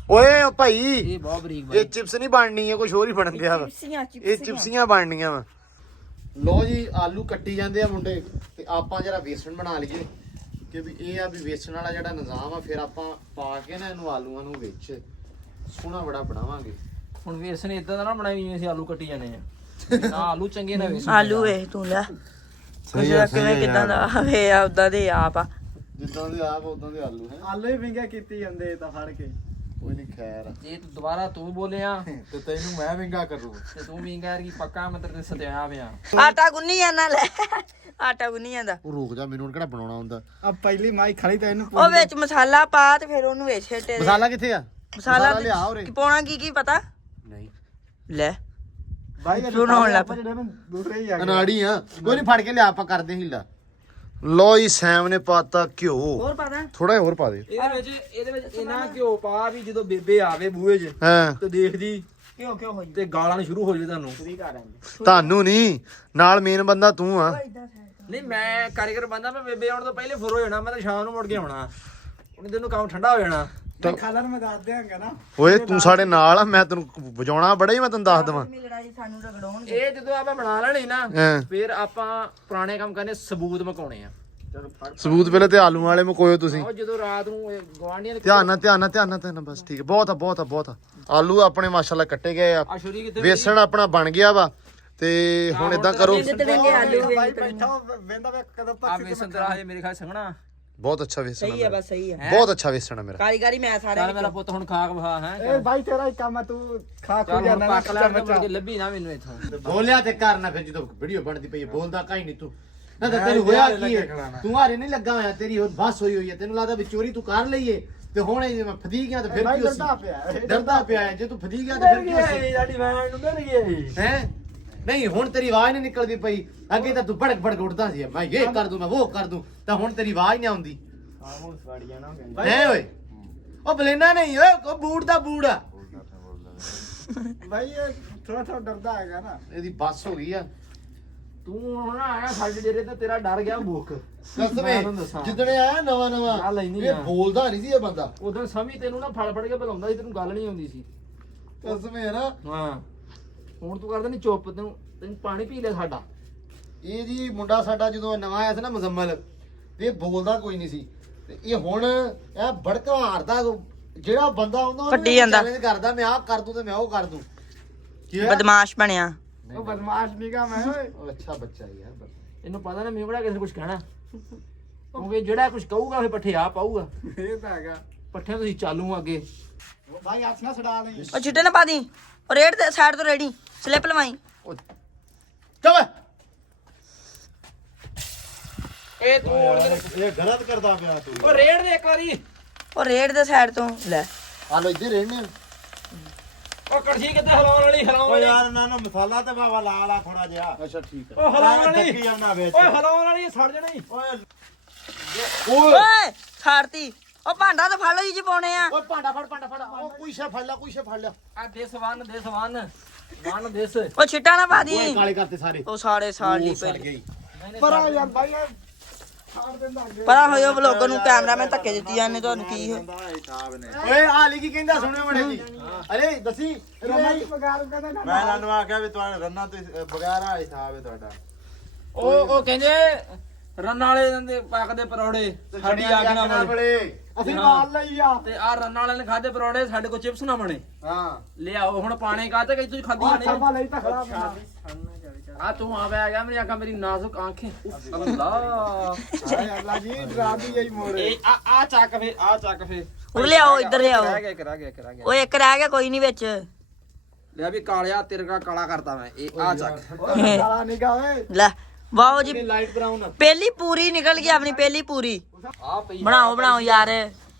ਓਏ ਓ ਭਾਈ ਇਹ ਬਹੁਤ ਬਰੀਕ ਇਹ ਬਾਈ। ਚਿਪਸ ਨਹੀਂ ਬਣਨੀ ਹੈ ਕੁਝ ਹੋਰ ਹੀ ਬਣਨ ਗਿਆ ਵਾ। ਇਹ ਚਿਪਸੀਆਂ ਬਣਨੀਆਂ ਵਾ। ਲੋ ਜੀ ਆਲੂ ਕੱਟੀ ਜਾਂਦੇ ਆ ਮੁੰਡੇ ਤੇ ਆਪਾਂ ਜਰਾ ਵੇਸਣ ਬਣਾ ਲਈਏ ਕਿ ਵੀ ਇਹ ਆ ਵੀ ਵੇਸਣ ਵਾਲਾ ਜਿਹੜਾ ਨਿਜ਼ਾਮ ਆ ਫਿਰ ਆਪਾਂ ਪਾ ਕੇ ਨਾ ਇਹਨੂੰ ਆਲੂਆਂ ਨੂੰ ਵਿੱਚ ਸੋਹਣਾ ਬੜਾ ਬਣਾਵਾਂਗੇ। ਹੁਣ ਵੇਸਣ ਇਦਾਂ ਦਾ ਨਾ ਬਣਾਈ ਜਿਵੇਂ ਅਸੀਂ ਆਲੂ ਕੱਟੀ ਜਾਂਦੇ ਆ ਨਾ ਆਲੂ ਚੰਗੇ ਨਾ ਵੇਸਣ ਆਲੂ ਵੇਖ ਤੂੰ ਲੈ ਜਿਹੜਾ ਕਿਵੇਂ ਕਿਦਾਂ ਦਾ ਆਵੇ ਆ ਉਦਾਂ ਦੇ ਆਪ ਆ ਜਿੱਦਾਂ ਦੇ ਆਪ ਉਦਾਂ ਦੇ ਆਲੂ ਹੈ। ਆਲੂ ਹੀ ਵਿੰਗਾ ਕੀਤੀ ਜਾਂਦੇ ਤਾਂ ਫੜ ਕੇ ਕੋਈ ਨਹੀਂ ਖੈਰ ਜੇ ਤੂੰ ਦੁਬਾਰਾ ਤੂੰ ਬੋਲਿਆ ਤੇ ਤੈਨੂੰ ਮੈਂ ਵਿੰਗਾ ਕਰੂ। ਤੇ ਤੂੰ ਵੀ ਕਹਿ ਕਿ ਪੱਕਾ ਮੈਂ ਤੇਰੇ ਤੇ ਸਤਿਆ ਪਿਆ। ਆਟਾ ਗੁੰਨੀ ਜਾਂਦਾ ਲੈ ਆਟਾ ਗੁੰਨੀ ਜਾਂਦਾ ਉਹ ਰੁਕ ਜਾ ਮੈਨੂੰ ਹੁਣ ਕਿਹੜਾ ਬਣਾਉਣਾ ਹੁੰਦਾ। ਆ ਪਹਿਲੀ ਮਾਈ ਖੜੀ ਤਾਂ ਇਹਨੂੰ ਉਹ ਵਿੱਚ ਮਸਾਲਾ ਪਾ ਤੇ ਫਿਰ ਉਹਨੂੰ ਵਿੱਚ ਛੱਟੇ ਮਸਾਲਾ ਕਿੱਥੇ ਆ। ਮਸਾਲਾ ਲਿਆ ਉਰੇ। ਪਾਉਣਾ ਕੀ ਪਤਾ ਨਹੀਂ ਲੈ ਭਾਈ ਸੁਣਾਉਣ ਲੱਗ ਆਪਾਂ ਜਿਹੜੇ ਨੂੰ ਦੂਸਰੇ ਹੀ ਆ ਗਏ। ਅਨਾੜੀ ਆ ਕੋਈ ਨਹੀਂ ਫੜ ਕੇ ਲਿਆ ਆਪਾਂ ਕਰਦੇ ਹੀਲਾ। ਲੋ ਜੀ ਸੈਮ ਨੇ ਪਾਤਾ ਘਿਓ ਹੋਰ ਪਤਾ ਥੋੜਾ ਹੋਰ ਪਾ ਦੇ। ਇਹਦੇ ਵਿੱਚ ਇਹਨਾਂ ਘਿਓ ਪਾ ਵੀ ਜਦੋਂ ਬੇਬੇ ਆਵੇ ਬੂਹੇ 'ਚ ਹਾਂ ਤੇ ਦੇਖਦੀ ਕਿਉਂ ਹੋਈ ਤੇ ਗਾਲਾਂ ਨੂੰ ਸ਼ੁਰੂ ਹੋ ਜਾਵੇ ਤੁਹਾਨੂੰ। ਤੁਹਾਨੂੰ ਨਹੀਂ ਨਾਲ ਮੇਨ ਬੰਦਾ ਤੂੰ ਆ। ਨਹੀਂ ਮੈਂ ਕਾਰੀਗਰ ਬੰਦਾ ਮੈਂ ਬੇਬੇ ਆਉਣ ਤੋਂ ਪਹਿਲੇ ਫੁਰ ਹੋ ਜਾਣਾ। ਮੈਂ ਤਾਂ ਸ਼ਾਮ ਨੂੰ ਮੁੜ ਕੇ ਆਉਣਾ ਉਹਨੇ ਦਿਨ ਨੂੰ ਕੰਮ ਠੰਡਾ ਹੋ ਜਾਣਾ। ਖਾਲਾ ਨੂੰ ਮੈਂ ਦੱਸ ਦਿਆਂਗਾ ਨਾ। ਓਏ ਤੂੰ ਸਾਡੇ ਨਾਲ ਆ ਮੈਂ ਤੈਨੂੰ ਵਜਾਉਣਾ ਬੜਾ ਹੀ ਮੈਂ ਤੈਨੂੰ ਦੱਸ ਦਵਾਂ। ਲੜਾਈ ਸਾਨੂੰ ਰਗੜਾਉਣਗੇ ਇਹ ਜਦੋਂ ਆਪਾਂ ਬਣਾ ਲੈਣੀ ਨਾ ਹਾਂ ਫਿਰ ਆਪਾਂ ਪੁਰਾਣੇ ਕੰਮ ਕਰਨੇ ਸਬੂਤ ਮਕਾਉਣੇ ਆ। ਸਬੂਤ ਪਹਿਲੇ ਤੇ ਆਲੂ ਵਾਲੇ ਮਕੋਇਓ ਤੁਸੀਂ। ਉਹ ਜਦੋਂ ਰਾਤ ਨੂੰ ਗਵਾਂਢੀਆਂ ਦੇ ਧਿਆਨ ਨਾਲ ਬਸ ਠੀਕ ਹੈ ਬਹੁਤ ਆ ਆਲੂ ਆਪਣੇ ਮਾਸ਼ਾਅੱਲਾ ਕੱਟੇ ਗਏ ਆ। ਆ ਛੁਰੀ ਕਿੱਥੇ ਵੇਸਣ ਆਪਣਾ ਬਣ ਗਿਆ ਵਾ ਤੇ ਹੁਣ ਇਦਾਂ ਕਰੋ, ਵੇਂਦੇ ਤੜੇਂਗੇ ਆਲੂ ਭਾਈ ਵੇਂਦੇ ਬੈਠਾ ਵੇਂਦਾ ਵੇ ਕਦੋਂ ਆ ਤੱਕ ਵੇਸਣ ਤੇਰਾ ਹਜੇ ਮੇਰੇ ਖਿਆਲ ਸੰਘਣਾ ਬਹੁਤ ਅੱਛਾ ਵੇਸਣ ਸਹੀ ਹੈ ਬਸ ਸਹੀ ਹੈ ਬਹੁਤ ਅੱਛਾ ਵੇਸਣ ਹੈ ਮੇਰਾ। ਕਾਰੀਗਰੀ ਮੈਂ ਸਾਰਿਆਂ ਚੱਲ ਮੇਰਾ ਪੁੱਤ ਹੁਣ ਖਾ ਕੇ ਵਿਖਾ ਹੈ ਇਹ ਭਾਈ ਤੇਰਾ ਹੀ ਕੰਮ ਹੈ, ਤੂੰ ਖਾ ਖੂ ਚੱਲ ਜਾਣਾ ਹੁਣ ਪੱਕ ਲੈ ਕੇ ਲੱਭੀ ਨਾ ਮੈਨੂੰ ਇੱਥੋਂ। ਬੋਲਿਆ ਤੇ ਕਰ ਨਾ, ਫਿਰ ਜਦੋਂ ਵੀਡੀਓ ਬਣਦੀ ਪਈ ਹੈ ਬੋਲਦਾ ਕਾਈ ਨਹੀਂ ਤੂੰ ਨਾ, ਤਾਂ ਤੈਨੂੰ ਹੋਇਆ ਕੀ ਹੈ? ਤੂੰ ਹਾਰੇ ਨਹੀਂ ਲੱਗਾ ਹੋਇਆ, ਤੇਰੀ ਬਸ ਹੋਈ ਹੈ, ਤੈਨੂੰ ਲੱਗਦਾ ਵੀ ਚੋਰੀ ਤੂੰ ਕਰ ਲਈਏ ਤੇ ਹੁਣ ਇਹ ਮੈਂ ਫਦੀ ਗਿਆ ਤੇ ਫਿਰ ਭਾਈ ਕੀ ਡਰਦਾ ਪਿਆ ਡਰਦਾ ਪਿਆ ਹੈ, ਜੇ ਤੂੰ ਫਦੀ ਗਿਆ ਤੇ ਫਿਰ ਕੀ ਹੋਸੀ ਸਾਡੀ ਵੈਨ ਨੂੰ ਡਰ ਗਈ ਹੈ? ਨਹੀਂ ਹੁਣ ਤੇਰੀ ਆਵਾਜ਼ ਨਹੀਂ ਨਿਕਲਦੀ ਪਈ, ਅੱਗੇ ਤਾਂ ਤੂੰ ਭੜਕ ਭੜਕ ਉੱਠਦਾ ਸੀ, ਮੈਂ ਇਹ ਕਰ ਦੂੰ ਮੈਂ ਉਹ ਕਰ ਦੂੰ, ਤਾਂ ਹੁਣ ਤੇਰੀ ਆਵਾਜ਼ ਨਹੀਂ ਆਉਂਦੀ ਹੈ ਓਏ। ਉਹ ਬਲੇਨਾ ਨਹੀਂ ਓਏ, ਉਹ ਬੂਟ ਦਾ ਬੂਟ ਆ ਭਾਈ ਇਹ ਥੋੜਾ ਥੋੜਾ ਡਰਦਾ ਹੈਗਾ ਨਾ। ਇਹਦੀ ਬੱਸ ਹੋ ਗਈ ਆ। ਤੂੰ ਹੁਣ ਆਇਆ ਸਾਡੇ ਡੇਰੇ ਤੇ ਤੇਰਾ ਡਰ ਗਿਆ ਮੁੱਕ। ਕਸਮੇ ਜਿੱਦਣੇ ਆਇਆ ਨਵਾਂ ਨਵਾਂ ਗੱਲ ਇੰਨੀ ਇਹ ਆ। ਬੋਲਦਾ ਨਹੀਂ ਸੀ ਇਹ ਬੰਦਾ, ਉਦੋਂ ਸਮੀ ਤੈਨੂੰ ਨਾ ਫੜ ਫੜ ਕੇ ਬੁਲਾਉਂਦਾ ਸੀ, ਤੈਨੂੰ ਗੱਲ ਨਹੀਂ ਆਉਂਦੀ ਸੀ। ਕਸਮੇ ਨਾ ਹਾਂ ਹੁਣ ਤੂੰ ਕਰਦਾ ਨਹੀਂ ਚੁੱਪ, ਤੈਨੂੰ ਤੈਨੂੰ ਪਾਣੀ ਪੀ ਲਿਆ ਸਾਡਾ। ਇਹ ਜੀ ਮੁੰਡਾ ਸਾਡਾ ਜਦੋਂ ਨਵਾਂ ਆਇਆ ਸੀ ਨਾ ਮੁਜ਼ੰਮਲ, ਤੇ ਇਹ ਬੋਲਦਾ ਕੋਈ ਨਹੀਂ ਸੀ, ਤੇ ਇਹ ਹੁਣ ਇਹ ਭੜਕਾ ਹਾਰਦਾ, ਜਿਹੜਾ ਬੰਦਾ ਆਉਂਦਾ ਕੱਢੀ ਜਾਂਦਾ। ਚੈਲੰਜ ਕਰਦਾ, ਮੈਂ ਆਹ ਕਰ ਦੂੰ ਤੇ ਮੈਂ ਉਹ ਕਰ ਦੂੰ। ਕੀ ਹੋਇਆ? ਬਦਮਾਸ਼ ਬਣਿਆ। ਉਹ ਬਦਮਾਸ਼ ਨੀਗਾ ਮੈਂ ਓਏ। ਉਹ ਅੱਛਾ ਬੱਚਾ ਯਾਰ। ਇਹਨੂੰ ਪਤਾ ਨਾ ਮੈਨੂੰ ਕਿਹੜਾ ਕਿਸੇ ਕੁਝ ਕਹਿਣਾ, ਕਿਉਂਕਿ ਜਿਹੜਾ ਕੁਝ ਕਹੂਗਾ ਉਹ ਪੱਠੇ ਆ ਪਾਊਗਾ। ਇਹ ਤਾਂ ਹੈਗਾ ਪੱਠਿਆਂ ਤੁਸੀਂ ਚਾਲੂ ਅੱਗੇ। ਭਾਈ ਹੱਥ ਨਾ ਛਡਾ ਲਈ। ਉਹ ਛਿੱਟੇ ਨਾ ਪਾ ਦੀ, ਉਹ ਰੇਡ ਤੇ ਸਾਈਡ ਤੋਂ ਰੈਡੀ ਸਲਿੱਪ ਲਵਾਈ। ਚੱਲ ਇਹ ਤੂੰ ਇਹ ਗਲਤ ਕਰਦਾ ਪਿਆ ਤੂੰ। ਉਹ ਰੇੜ ਦੇ ਇੱਕ ਵਾਰੀ। ਉਹ ਰੇਡ ਦੇ ਸਾਈਡ ਤੋਂ ਲੈ ਆ ਲੋ ਇੱਧਰ ਰਹਿਣੇ ਆ। ਉਹ ਕੜਛੀ ਕਿੱਥੇ ਹਿਲਾਉਣ ਵਾਲੀ, ਹਿਲਾਉਣ ਓ ਵਾਲੀ। ਯਾਰ ਇਹਨਾਂ ਨੂੰ ਮਸਾਲਾ ਤੇ ਬਾਬਾ ਲਾ ਲਾ ਥੋੜਾ ਜਿਹਾ। ਅੱਛਾ ਠੀਕ ਆ। ਉਹ ਹਿਲਾਉਣ ਵਾਲੀ, ਚੱਕੀ ਆਉਣਾ ਵਿੱਚ। ਓਏ ਹਿਲਾਉਣ ਵਾਲੀ ਸੜ ਜਣੀ। ਓਏ ਓਏ ਛਾੜਤੀ। ਉਹ ਭਾਂਡਾ ਤਾਂ ਫੜ ਲਓ ਜੀ ਪਾਉਣੇ ਆ। ਓਏ ਭਾਂਡਾ ਫੜ ਉਹ ਕੋਈ ਸ਼ੇ ਫੜ ਲੈ, ਕੋਈ ਸ਼ੇ ਫੜ ਲਿਆ। ਆ ਦੇਸ ਵਨ ਵਨ ਦੇਸ। ਉਹ ਛਿੱਟਾ ਨਾ ਪਾ ਦੀ। ਓਏ ਕਾਲੇ ਕਰਤੇ ਸਾਰੇ। ਉਹ ਸਾੜੇ ਸਾੜ ਲਈ ਸੜ ਪਹਿਲੇ। ਗਈ। ਪਰ ਆ ਯਾਰ ਭਾਈ ਇਹ ਛਾੜ ਦਿੰਦਾ ਅੱਗੇ। ਪਰਾਂ ਹੋਇਓ ਵਲੋਗਰ ਨੂੰ ਕੈਮਰਾਮੈਨ ਧੱਕੇ ਦਿੱਤੀ ਜਾਂਦੇ, ਤੁਹਾਨੂੰ ਕੀ ਹੋ? ਓਏ ਹਾਲੀ ਕੀ ਕਹਿੰਦਾ ਸੁਣਿਓ ਮੜੇ ਜੀ। ਅਰੇ ਦੱਸੀ ਰਮਾ ਦੀ ਪਗਾਰ ਕਹਿੰਦਾ ਨਾ। ਮੈਂ ਇਹਨਾਂ ਨੂੰ ਆਖਿਆ ਵੀ ਤੁਹਾਡੇ ਰੰਨਾ ਤੇ ਬਗੈਰਾ ਹਿਸਾਬ ਹੈ ਤੁਹਾਡਾ। ਉਹ ਕਹਿੰਦੇ ਰੰਨ ਵਾਲੇ ਦੇ ਪੱਕਦੇ ਪਰੌੜੇ ਸਾਡੀ ਆ ਗਈ ਨਾ ਬਣੇ। ਅਸੀਂ ਮਾਲ ਲਈ ਆ। ਤੇ ਆ ਰੰਨ ਵਾਲੇ ਨੇ ਖਾਦੇ ਪਰੌੜੇ, ਸਾਡੇ ਕੋਲ ਚਿਪਸ ਨਾ ਬਣੇ। ਹਾਂ ਲਿਆਓ ਹੁਣ ਪਾਣੇ ਕਾ ਤੇ ਕਈ ਤੁਸੀਂ ਖਾਦੀ ਆ ਨਹੀਂ। ਸਰਮਾ ਲਈ ਤਾਂ ਖੜਾ ਬਣਾ। ਆ ਤੂੰ ਆ ਗਿਆ ਮੇਰੀ ਅੱਖਾਂ, ਮੇਰੀ ਨਾਜ਼ੁਕ ਆਂਖੇ। ਅੱਲਾ ਹਾਏ ਅੱਲਾ ਜੀ ਡਰਾ ਦੀ ਗਈ ਮੋਰੇ। ਇਹ ਆ ਚੱਕ ਫੇ, ਆ ਚੱਕ ਫੇ। ਉਹ ਲਿਆਓ ਇੱਧਰ ਲਿਆਓ। ਰਹਿ ਗਿਆ। ਓਏ ਇੱਕ ਰਹਿ ਗਿਆ, ਕੋਈ ਨਹੀਂ ਵਿੱਚ। ਲਿਆ ਵੀ ਕਾਲਿਆ ਤੇਰੇ ਕਾ ਕਾਲਾ ਕਰਤਾ ਮੈਂ। ਇਹ ਆ ਚੱਕ ਕਾਲਾ ਨੀਗਾ ਓਏ। ਲੈ ਵਾਓ ਜੀ, ਲਾਈਟ ਬਰਾਊਨ। ਪਹਿਲੀ ਪੂਰੀ ਨਿਕਲ ਗਈ ਆਪਣੀ, ਪਹਿਲੀ ਪੂਰੀ। ਆ ਪਈ ਬਣਾਓ ਯਾਰ।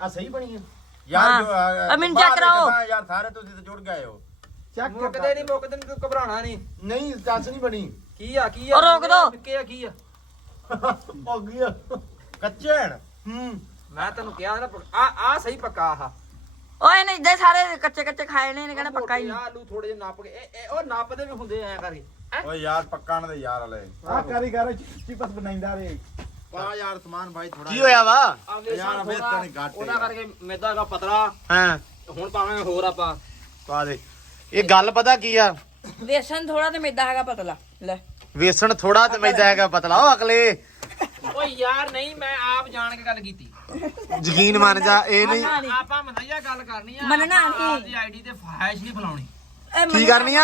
ਆ ਸਹੀ ਬਣੀ ਆ। ਯਾਰ ਆ ਮੈਨੂੰ ਚੈੱਕ ਕਰਾਓ। ਯਾਰ ਸਾਰੇ ਤੁਸੀਂ ਤੇ ਜੁੜ ਗਏ ਹੋ। ਚੱਕ ਮੁੱਕਦੇ ਨਹੀਂ ਤੂੰ ਘਬਰਾਣਾ ਨਹੀਂ। ਨਹੀਂ ਚੱਸ ਨਹੀਂ ਬਣੀ। ਕੀ ਆ ਉਹ ਰੋਕ ਦੋ। ਕੀ ਆ ਕੀ ਆ? ਪੱਗ ਗਿਆ ਕੱਚੇ ਹਨ। ਮੈਂ ਤੈਨੂੰ ਕਿਹਾ ਨਾ ਆ ਸਹੀ ਪੱਕਾ ਆ। ਓਏ ਨਹੀਂ ਇਦਾਂ ਸਾਰੇ ਕੱਚੇ ਕੱਚੇ ਖਾਏ ਨੇ, ਇਹਨੇ ਕਹਿੰਦਾ ਪੱਕਾ ਹੀ ਨਹੀਂ। ਆਲੂ ਥੋੜੇ ਜਿਹਾ ਨੱਪ ਕੇ ਇਹ ਉਹ ਨੱਪਦੇ ਵੀ ਹੁੰਦੇ ਐ ਕਰਕੇ। ਓਏ ਯਾਰ ਪੱਕਣ ਦੇ ਯਾਰ ਵਾਲੇ ਆ ਕਾਰੀਗਰ ਚਿਪਸ ਬਣਾਉਂਦਾ ਰੇ। ਪਾ ਯਾਰ ਸਮਾਨ ਭਾਈ ਥੋੜਾ ਕੀ ਹੋਇਆ ਵਾ? ਯਾਰ ਵੇ ਤਾਂ ਨਹੀਂ ਘੱਟ ਉਹਨਾਂ ਕਰਕੇ ਮੈਦਾ ਦਾ ਪਤਲਾ। ਹਾਂ ਹੁਣ ਪਾਵਾਂਗੇ ਹੋਰ ਆਪਾਂ। ਪਾ ਦੇ। ਇਹ ਗੱਲ ਪਤਾ ਕੀ ਆ, ਵੇਸਣ ਥੋੜਾ ਤੇ ਮੈਦਾ ਹੈਗਾ ਪਤਲਾ। ਲੈ ਵੇਸਣ ਥੋੜਾ ਤੇ ਮੈਦਾ ਹੈਗਾ ਪਤਲਾ। ਉਹ ਅਗਲੇ ਓਏ ਯਾਰ ਨਹੀਂ, ਮੈਂ ਆਪ ਜਾਣ ਕੇ ਗੱਲ ਕੀਤੀ। ਯਕੀਨ ਮੰਨ ਜਾ, ਇਹ ਨਹੀਂ ਆਪਾਂ ਮਨਈਆ ਗੱਲ ਕਰਨੀ ਆ। ਮੰਨਣਾ ਨਹੀਂ। ਆਪਦੀ ਆਈਡੀ ਤੇ ਫਾਇਸ਼ ਨਹੀਂ ਫਲਾਉਣੀ। ਕੀ ਕਰਨੀ ਆ?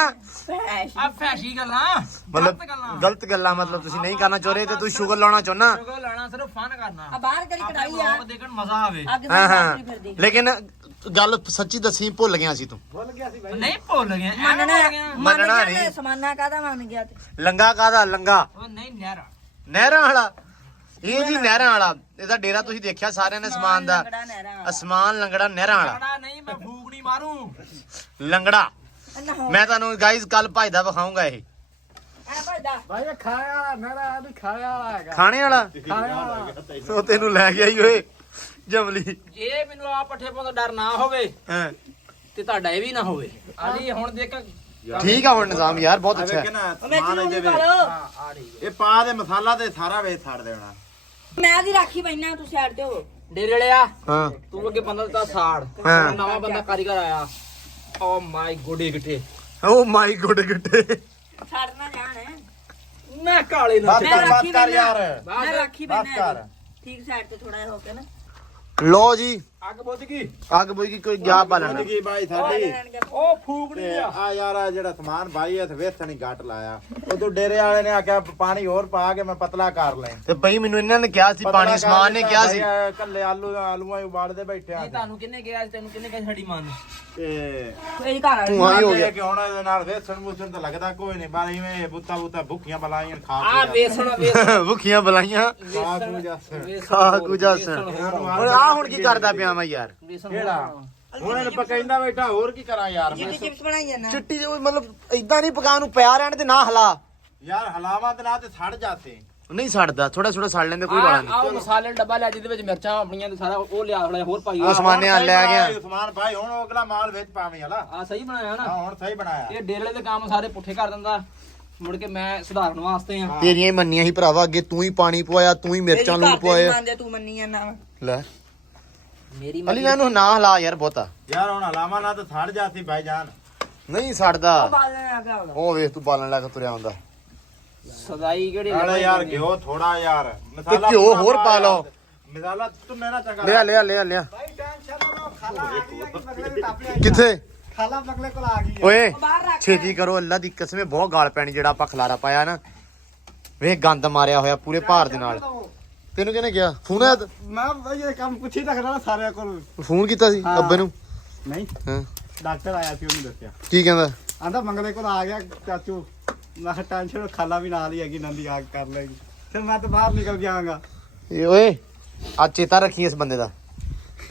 ਆ ਫੈਸ਼ੀ ਗੱਲਾਂ, ਮਤਲਬ ਗਲਤ ਗੱਲਾਂ ਮਤਲਬ ਤੁਸੀਂ ਨਹੀਂ ਕਰਨਾ ਚਾਹ ਰਹੇ ਤੇ ਤੁਸੀਂ ਸ਼ੂਗਰ ਲਾਉਣਾ ਚਾਹੁੰਨਾ। ਸ਼ੁਗਰ ਲਾਣਾ ਸਿਰਫ ਫਨ ਕਰਨਾ। ਆ ਬਾਹਰ ਕਰੀ ਕਢਾਈ ਆ। ਆਪ ਦੇਖਣ ਮਜ਼ਾ ਆਵੇ। ਅੱਗ ਹਾਂ ਦੀ ਹਾਂ ਫਿਰਦੀ। ਲੇਕਿਨ ਗੱਲ ਸੱਚੀ ਦੱਸੀ, ਭੁੱਲ ਗਿਆ ਸੀ ਤੂੰ। ਭੁੱਲ ਗਿਆ ਸੀ ਭਾਈ। ਨਹੀਂ ਭੁੱਲ ਗਿਆ ਮੰਨਣਾ ਮੰਨਣਾ ਨਹੀਂ। ਨਹੀਂ। ਸਮਾਨਾ ਕਾਹਦਾ ਮੰਨ ਗਿਆ ਤੇ? ਲੰਗਾ ਕਾਦਾ ਲੰਗਾ? ਉਹ ਨਹੀਂ ਨਿਆਰਾ। ਨਹਿਰਾਂ ਵਾਲਾ। ਇਹ ਜੀ ਨਹਿਰਾਂ ਵਾਲਾ, ਇਹਦਾ ਡੇਰਾ ਤੁਸੀਂ ਦੇਖਿਆ ਸਾਰਿਆਂ ਨੇ ਸਮਾਨ ਦਾ। ਲੰਗੜਾ ਨਹਿਰਾਂ ਅਸਮਾਨ ਲੰਗੜਾ ਨਹਿਰਾਂ ਵਾਲਾ। ਲੰਗੜਾ ਨਹੀਂ, ਮੈਂ ਫੂਕ ਨਹੀਂ ਮਾਰੂ। ਲੰਗੜਾ। ਨਾ ਹੋ ਮੈਂ ਤੁਹਾਨੂੰ ਗਾਈਜ਼ ਕੱਲ ਭਜਦਾ ਵਿਖਾਉਂਗਾ। ਇਹ ਐ ਭੱਜਦਾ। ਭਾਈ ਇਹ ਖਾਇਆ ਵਾਲਾ ਮੇਰਾ ਵੀ ਖਾਇਆ ਵਾਲਾ ਹੈਗਾ। ਖਾਣੇ ਵਾਲਾ ਖਾਇਆ ਵਾਲਾ। ਉਹ ਤੈਨੂੰ ਲੈ ਗਿਆ ਹੀ ਓਏ ਜਮਲੀ। ਜੇ ਮੈਨੂੰ ਆ ਪੱਠੇ ਪਾਉਣ ਦਾ ਡਰ ਨਾ ਹੋਵੇ ਹਾਂ ਤੇ ਤੁਹਾਡਾ ਇਹ ਵੀ ਨਾ ਹੋਵੇ। ਆਲੀ ਹੁਣ ਦੇਖ ਠੀਕ ਆ ਹੁਣ ਨਿਜ਼ਾਮ ਯਾਰ ਬਹੁਤ ਅੱਛਾ ਵੇਖ ਹੈ। ਨਾ ਮੈਂ ਸਮਾਨ ਕਿਉਂ ਇਹਦੇ ਨਹੀਂ ਵਿੱਚ ਪਾਲੋ? ਆ ਰਹੀ ਇਹ ਪਾ ਦੇ ਮਸਾਲਾ ਤੇ ਸਾਰਾ ਵੇਚ ਛੱਡ ਦੇਣਾ। ਮੈਂ ਦੀ ਰਾਖੀ ਬੈਣਾ, ਤੂੰ ਸਾਈਡ ਤੇ ਹੋ। ਡੇਰੇ ਲਿਆ। ਹਾਂ ਤੂੰ ਅੱਗੇ ਬੰਦਾ ਦਿੱਤਾ ਸਾੜ। ਹਾਂ। ਨਵਾਂ ਬੰਦਾ ਕਾਰੀਗਰ ਆਇਆ। ਓ ਮਾਈ ਗੋਡੇ ਗਿੱਟੇ। ਓ ਮਾਈ ਗੁੱਡ ਗਿੱਟੇ। ਛੱਡਣਾ ਜਾਣ। ਮੈਂ ਕਾਲੇ ਨਾ ਬਸ ਮੈਂ ਕਰ ਰਾਖੀ ਬਸ ਕਰ ਬੈਣਾ। ਯਾਰ। ਮੈਂ ਰਾਖੀ ਬਸ ਬੈਣਾ। ਕਰ। ਠੀਕ ਸਾਈਡ ਤੇ ਥੋੜਾ ਜਿਹਾ ਹੋ ਕੇ ਨਾ। ਲੋ ਜੀ ਅੱਗ ਬੁੱਝ ਗਈ ਅੱਗ ਬੁਝ ਗਈ ਕੋਈ ਗਿਆ ਬਾਲਣ ਕੀ ਬਾਈ ਸਾਡੀ ਉਹ ਫੂਕਣੀ ਤੇ ਆ ਆ ਯਾਰ ਆ ਜਿਹੜਾ ਸਮਾਨ ਬਾਈ ਇੱਥੇ ਵੇਥ ਨਹੀਂ ਘੱਟ ਲਾਇਆ ਉਦੋਂ ਡੇਰੇ ਵਾਲੇ ਨੇ ਆਖਿਆ ਪਾਣੀ ਹੋਰ ਪਾ ਕੇ ਮੈਂ ਪਤਲਾ ਕਰ ਲੈ ਤੇ ਬਈ ਮੈਨੂੰ ਇਹਨਾਂ ਨੇ ਕਿਹਾ ਸੀ ਪਾਣੀ ਸਮਾਨ ਨੇ ਕਿਹਾ ਸੀ ਕੱਲੇ ਆਲੂਆਂ ਹੀ ਉਬਾਲਦੇ ਬੈਠੇ ਆ ਇਹ ਤੁਹਾਨੂੰ ਕਿੰਨੇ ਕਿਹਾ ਤੈਨੂੰ ਕਿੰਨੇ ਕਿਹਾ ਸਾਡੀ ਮੰਨ ਤੇ ਇਹ ਘਰ ਤੂੰ ਆਈ ਹੋ ਗਿਆ ਕਿ ਹੁਣ ਇਹਦੇ ਨਾਲ ਵੇਸਣ ਮੂਸਣ ਤਾਂ ਲੱਗਦਾ ਕੋਈ ਨਹੀਂ ਪਰ ਇਵੇਂ ਬੁੱਤਾ ਭੁੱਖੀਆਂ ਬਲਾਈਆਂ ਖਾ ਆ ਵੇਸਣ ਵੇਸਣ ਭੁੱਖੀਆਂ ਬਲਾਈਆਂ ਖਾ ਤੂੰ ਜੱਸ ਖਾ ਕੁਝਾ ਹੁਣ ਆ ਹੁਣ ਕੀ ਕਰਦਾ ਪਿਆ ਮੈਂ ਯਾਰ ਕਿਹੜਾ ਹੁਣ ਇਹਨੂੰ ਪਕਾਈਂਦਾ ਬੈਠਾ ਹੋਰ ਕੀ ਕਰਾਂ ਯਾਰ ਮੈਂ ਚਿਪਸ ਬਣਾਈ ਜਾਂਦਾ ਚਿੱਟੀ ਜਿਹੀ ਮਤਲਬ ਇਦਾਂ ਨਹੀਂ ਪਕਾਉਣ ਨੂੰ ਪਿਆ ਰਹਿਣ ਤੇ ਨਾ ਹਲਾ ਯਾਰ ਹਲਾਵਾ ਤੇ ਨਾ ਤੇ ਸੜ ਜਾਤੇ ਨਹੀਂ ਸੜਦਾ ਥੋੜਾ ਥੋੜਾ ਸੜ ਲੈਂਦੇ ਕੋਈ ਰੌਲਾ ਨਹੀਂ ਆਹ ਮਸਾਲੇ ਦਾ ਡੱਬਾ ਲੈ ਜਿਹਦੇ ਵਿੱਚ ਮਿਰਚਾਂ ਆਪਣੀਆਂ ਤੇ ਸਾਰਾ ਉਹ ਲਿਆ ਥੋੜਾ ਹੋਰ ਪਾਈ ਉਹ ਸਮਾਨੇ ਆ ਲੈ ਗਿਆ ਸਮਾਨ ਭਾਈ ਹੁਣ ਉਹ ਅਗਲਾ ਮਾਲ ਵਿੱਚ ਪਾਵੇਂ ਹਲਾ ਆ ਸਹੀ ਬਣਾਇਆ ਨਾ ਹਾਂ ਹੁਣ ਸਹੀ ਬਣਾਇਆ ਇਹ ਡੇਰੇ ਦੇ ਕੰਮ ਸਾਰੇ ਪੁੱਠੇ ਕਰ ਦਿੰਦਾ ਮੁੜ ਕੇ ਮੈਂ ਸੁਧਾਰਨ ਵਾਸਤੇ ਆ ਤੇਰੀਆਂ ਹੀ ਮੰਨੀਆਂ ਸੀ ਭਰਾਵਾ ਅੱਗੇ ਤੂੰ ਹੀ ਪਾਣੀ ਪਵਾਇਆ ਤੂੰ ਹੀ ਮਿਰਚਾਂ ਲੂਣ ਪਵਾਇਆ ਮੰਨਦੇ ਤੂੰ ਮੰਨੀ ਜਾਂਦਾ ਲੈ ਮੇਰੀ ਅਲੀ ਨਾ ਇਹਨੂੰ ਨਾ ਹਲਾ ਯਾਰ ਬਹੁਤਾ ਯਾਰ ਹੁਣ ਹਲਾਵਾ ਨਾ ਤਾਂ ਸੜ ਜਾਤੀ ਭਾਈ ਜਾਨ ਨਹੀਂ ਸੜਦਾ ਬਾਲਣ ਆ ਗਿਆ ਉਹਦਾ ਉਹ ਵੇਖ ਤੂੰ ਬਾਲਣ ਲੈ ਕੇ ਤੁਰਿਆ ਹੁੰਦਾ ਸਦਾਈ ਕਿਹੜੀ ਨਾਲੇ ਯਾਰ ਘਿਓ ਥੋੜਾ ਯਾਰ ਤੇ ਘਿਓ ਹੋਰ ਪਾ ਲਓ ਮਸਾਲਾ ਤੂੰ ਮੇਰਾ ਚੰਗਾ ਲਿਆ ਭਾਈ ਟੈਨਸ਼ਨ ਨਾ ਲਓ ਖਾਲਾ ਆ ਗਈ ਕਿ ਬਗਲੇ ਦੇ ਟਾਪ ਲਿਆ ਕਿੱਥੇ ਖਾਲਾ ਬਗਲੇ ਕੋਲ ਆ ਗਈ ਓਏ ਬਾਹਰ ਰੱਖ ਛੇਤੀ ਕਰੋ ਅੱਲਾ ਦੀ ਕਸਮੇ ਬਹੁਤ ਗਾਲ ਪੈਣੀ ਜਿਹੜਾ ਆਪਾਂ ਖਲਾਰਾ ਪਾਇਆ ਨਾ ਵੇਖ ਗੰਦ ਮਾਰਿਆ ਹੋਇਆ ਪੂਰੇ ਭਾਰ ਦੇ ਨਾਲ ਤੈਨੂੰ ਕਿਹਨੇ ਕਿਹਾ ਫੋਨ ਆਇਆ ਮੈਂ ਭਾਈ ਇਹ ਕੰਮ ਪੁੱਛੀ ਰੱਖਦਾ ਨਾ ਸਾਰਿਆਂ ਕੋਲ ਫੋਨ ਕੀਤਾ ਸੀ ਅੱਬੇ ਨੂੰ ਨਹੀਂ ਹਾਂ ਡਾਕਟਰ ਆਇਆ ਸੀ ਉਹਨੂੰ ਦੱਸਿਆ ਕੀ ਕਹਿੰਦਾ ਆਂਦਾ ਮੰਗਲੇ ਕੋਲ ਆ ਗਿਆ ਚਾਚੂ ਮੈਂ ਕਿਹਾ ਟੈਨਸ਼ਨ ਖਾਲਾ ਵੀ ਨਾਲ ਹੀ ਹੈਗੀ ਨੰਦੀ ਆਗ ਕਰ ਲੈਗੀ ਫਿਰ ਮੈਂ ਤਾਂ ਬਾਹਰ ਨਿਕਲ ਜਾਵਾਂਗਾ ਇਹ ਓਏ ਆ ਚੇਤਾ ਰੱਖੀ ਇਸ ਬੰਦੇ ਦਾ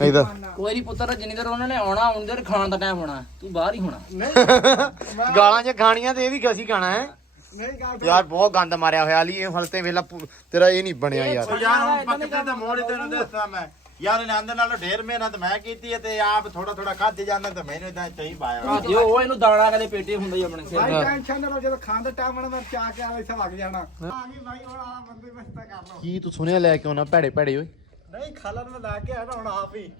ਇਹਦਾ ਕੋਈ ਨਹੀਂ ਪੁੱਤਰ ਜਿੰਨੀ ਦੇਰ ਉਹਨਾਂ ਨੇ ਆਉਣਾ ਉਨੀ ਦੇਰ ਖਾਣ ਦਾ ਟਾਈਮ ਹੋਣਾ ਤੂੰ ਬਾਹਰ ਹੀ ਹੋਣਾ ਨਹੀਂ ਗਾਲਾਂ ਜੇ ਖਾਣੀਆਂ ਤੇ ਇਹ ਵੀ ਅਸੀਂ ਖਾਣਾ ਹੈ ਨਹੀਂ ਗੱਲ ਯਾਰ ਬਹੁਤ ਗੰਦ ਮਾਰਿਆ ਹੋਇਆ ਅਲੀ ਇਹ ਹਲਤੇ ਵੇਲਾ ਤੇਰਾ ਇਹ ਨਹੀਂ ਬਣਿਆ ਯਾਰ ਉਹ ਯਾਰ ਹੁਣ ਪੱਕਦੇ ਤੇ ਮੋੜ ਤੈਨੂੰ ਦੱਸਾਂ ਮੈਂ ਯਾਰ ਇਹਨਾਂ ਦੇ ਨਾਲ ਢੇਰ ਮਿਹਨਤ ਮੈਂ ਕੀਤੀ ਹੈ ਤੇ ਆਪ ਥੋੜਾ ਥੋੜਾ ਖਾਧੀ ਜਾਂਦਾ ਤੇ ਮੈਨੂੰ ਇਦਾਂ ਚਾਹੀ ਪਾਇਆ ਜੇ ਉਹ ਇਹਨੂੰ ਦਾਣਾ ਕਦੇ ਪੇਟੇ ਹੁੰਦਾ ਹੀ ਆਪਣੇ ਸਿਰ ਭਾਈ ਟੈਨਸ਼ਨ ਨਾ ਲਓ ਜਦੋਂ ਖਾਣ ਦਾ ਟਾਈਮ ਆਣਾ ਮੈਂ ਚਾਹ ਕੇ ਆਲੇ ਸਭ ਲੱਗ ਜਾਣਾ ਆ ਗਈ ਭਾਈ ਹੁਣ ਆ ਬੰਦੇ ਬਸਤਾ ਕਰ ਲਓ ਕੀ ਤੂੰ ਸੁਣਿਆ ਲੈ ਕੇ ਆਉਣਾ ਭੈੜੇ ਭੈੜੇ ਓਏ ਨਹੀਂ ਖਾਲਾ ਨੂੰ ਮੈਂ ਲਾ ਕੇ ਆਣਾ ਹੁਣ ਆਪ ਹੀ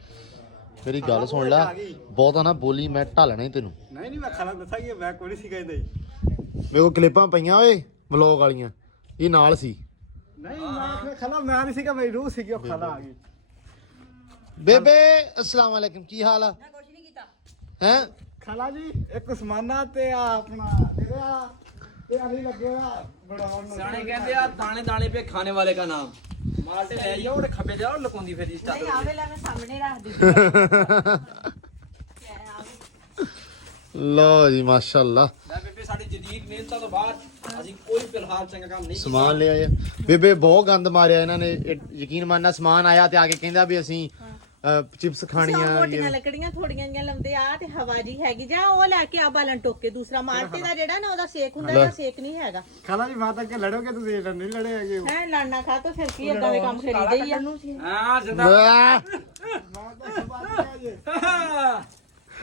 ਮੇਰੀ ਗੱਲ ਸੁਣ ਲੈ ਬਹੁਤਾ ਨਾ ਬੋਲੀ ਮੈਂ ਢਾਲਣਾ ਹੀ ਤੈਨੂੰ ਨਹੀਂ ਮੈਂ ਖਾਲਾ ਦੱਸਾਂ ਕਿ ਮੈਂ ਕੋਈ ਨਹੀਂ ਸੀ ਕਹਿੰਦਾ ਮੇਰੇ ਕੋਲ ਕਲਿੱਪਾਂ ਪਈਆਂ ਓਏ ਵਲੌਗ ਵਾਲੀਆਂ ਇਹ ਨਾਲ ਸੀ ਨਹੀਂ ਮੈਂ ਖਾਲਾ ਮੈਂ ਨਹੀਂ ਸੀਗਾ ਮੇਰੀ ਰੂਹ ਸੀਗੀ ਉਹ ਖਾਲਾ ਆ ਗਈ ਬੇਬੇ ਅਸਲਾਮ ਵਾਲੇਕਮ ਕੀ ਹਾਲ ਆ ਕੁਝ ਨਹੀਂ ਕੀਤਾ ਹੈ ਖਾਲਾ ਜੀ ਇੱਕ ਉਸਮਾਨਾ ਤੇ ਆ ਆਪਣਾ ਤੇਰਾ ਤੇ ਅਲੀ ਲੱਗਿਆ ਬਣਾਉਣ ਨੂੰ ਸਿਆਣੇ ਕਹਿੰਦੇ ਆ ਦਾਣੇ ਦਾਣੇ ਪੇ ਖਾਣੇ ਵਾਲੇ ਦਾ ਨਾਮ ਮਾਲਟੇ ਲੈ ਆਈਓ ਉਹਦੇ ਖੱਬੇ ਜਾ ਉਹ ਲਕੋਂਦੀ ਫਿਰ ਇਸ ਨਹੀਂ ਆਵੇ ਲੈ ਮੈਂ ਸਾਹਮਣੇ ਰੱਖ ਦਿੱਤੀ ਲਓ ਜੀ ਮਾਸ਼ਾਅੱਲਾ ਲੈ ਬੇਬੇ ਸਾਡੀ ਜਦੀਦ ਮਿਹਨਤਾਂ ਤੋਂ ਬਾਅਦ ਅਸੀਂ ਕੋਈ ਫਿਲਹਾਲ ਚੰਗਾ ਕੰਮ ਨਹੀਂ ਸਮਾਨ ਲਿਆ ਆ ਬੇਬੇ ਬਹੁਤ ਗੰਦ ਮਾਰਿਆ ਇਹਨਾਂ ਨੇ ਯਕੀਨ ਮੰਨਣਾ ਸਮਾਨ ਆਇਆ ਤੇ ਆ ਕੇ ਕਹਿੰਦਾ ਵੀ ਅਸੀਂ ਚਿਪਸ ਖਾਣੀਆਂ ਮੋਟੀਆਂ ਲੱਕੜੀਆਂ ਥੋੜੀਆਂ ਜਿਹੀਆਂ ਲੰਦੇ ਆ ਤੇ ਹਵਾ ਜੀ ਹੈਗੀ ਜਾ ਉਹ ਲੈ ਕੇ ਆ ਬਾਲਣ ਟੋਕੇ ਦੂਸਰਾ ਮਾਲਟੇ ਦਾ ਜਿਹੜਾ ਨਾ ਉਹਦਾ ਸੇਕ ਹੁੰਦਾ ਇਹਦਾ ਸੇਕ ਨਹੀਂ ਹੈਗਾ ਖਾਲਾ ਜੀ ਮਾਤਾ ਕੇ ਲੜੋਗੇ ਤੁਸੀਂ ਨਹੀਂ ਲੜੇ ਹੈਗੇ ਹੈ ਲੜਨਾ ਖਾ ਤਾਂ ਫਿਰ ਕੀ ਏਦਾਂ ਦੇ ਕੰਮ ਕਰੀਦੇ ਹੀ ਆ ਹਾਂ ਜਿੰਦਾ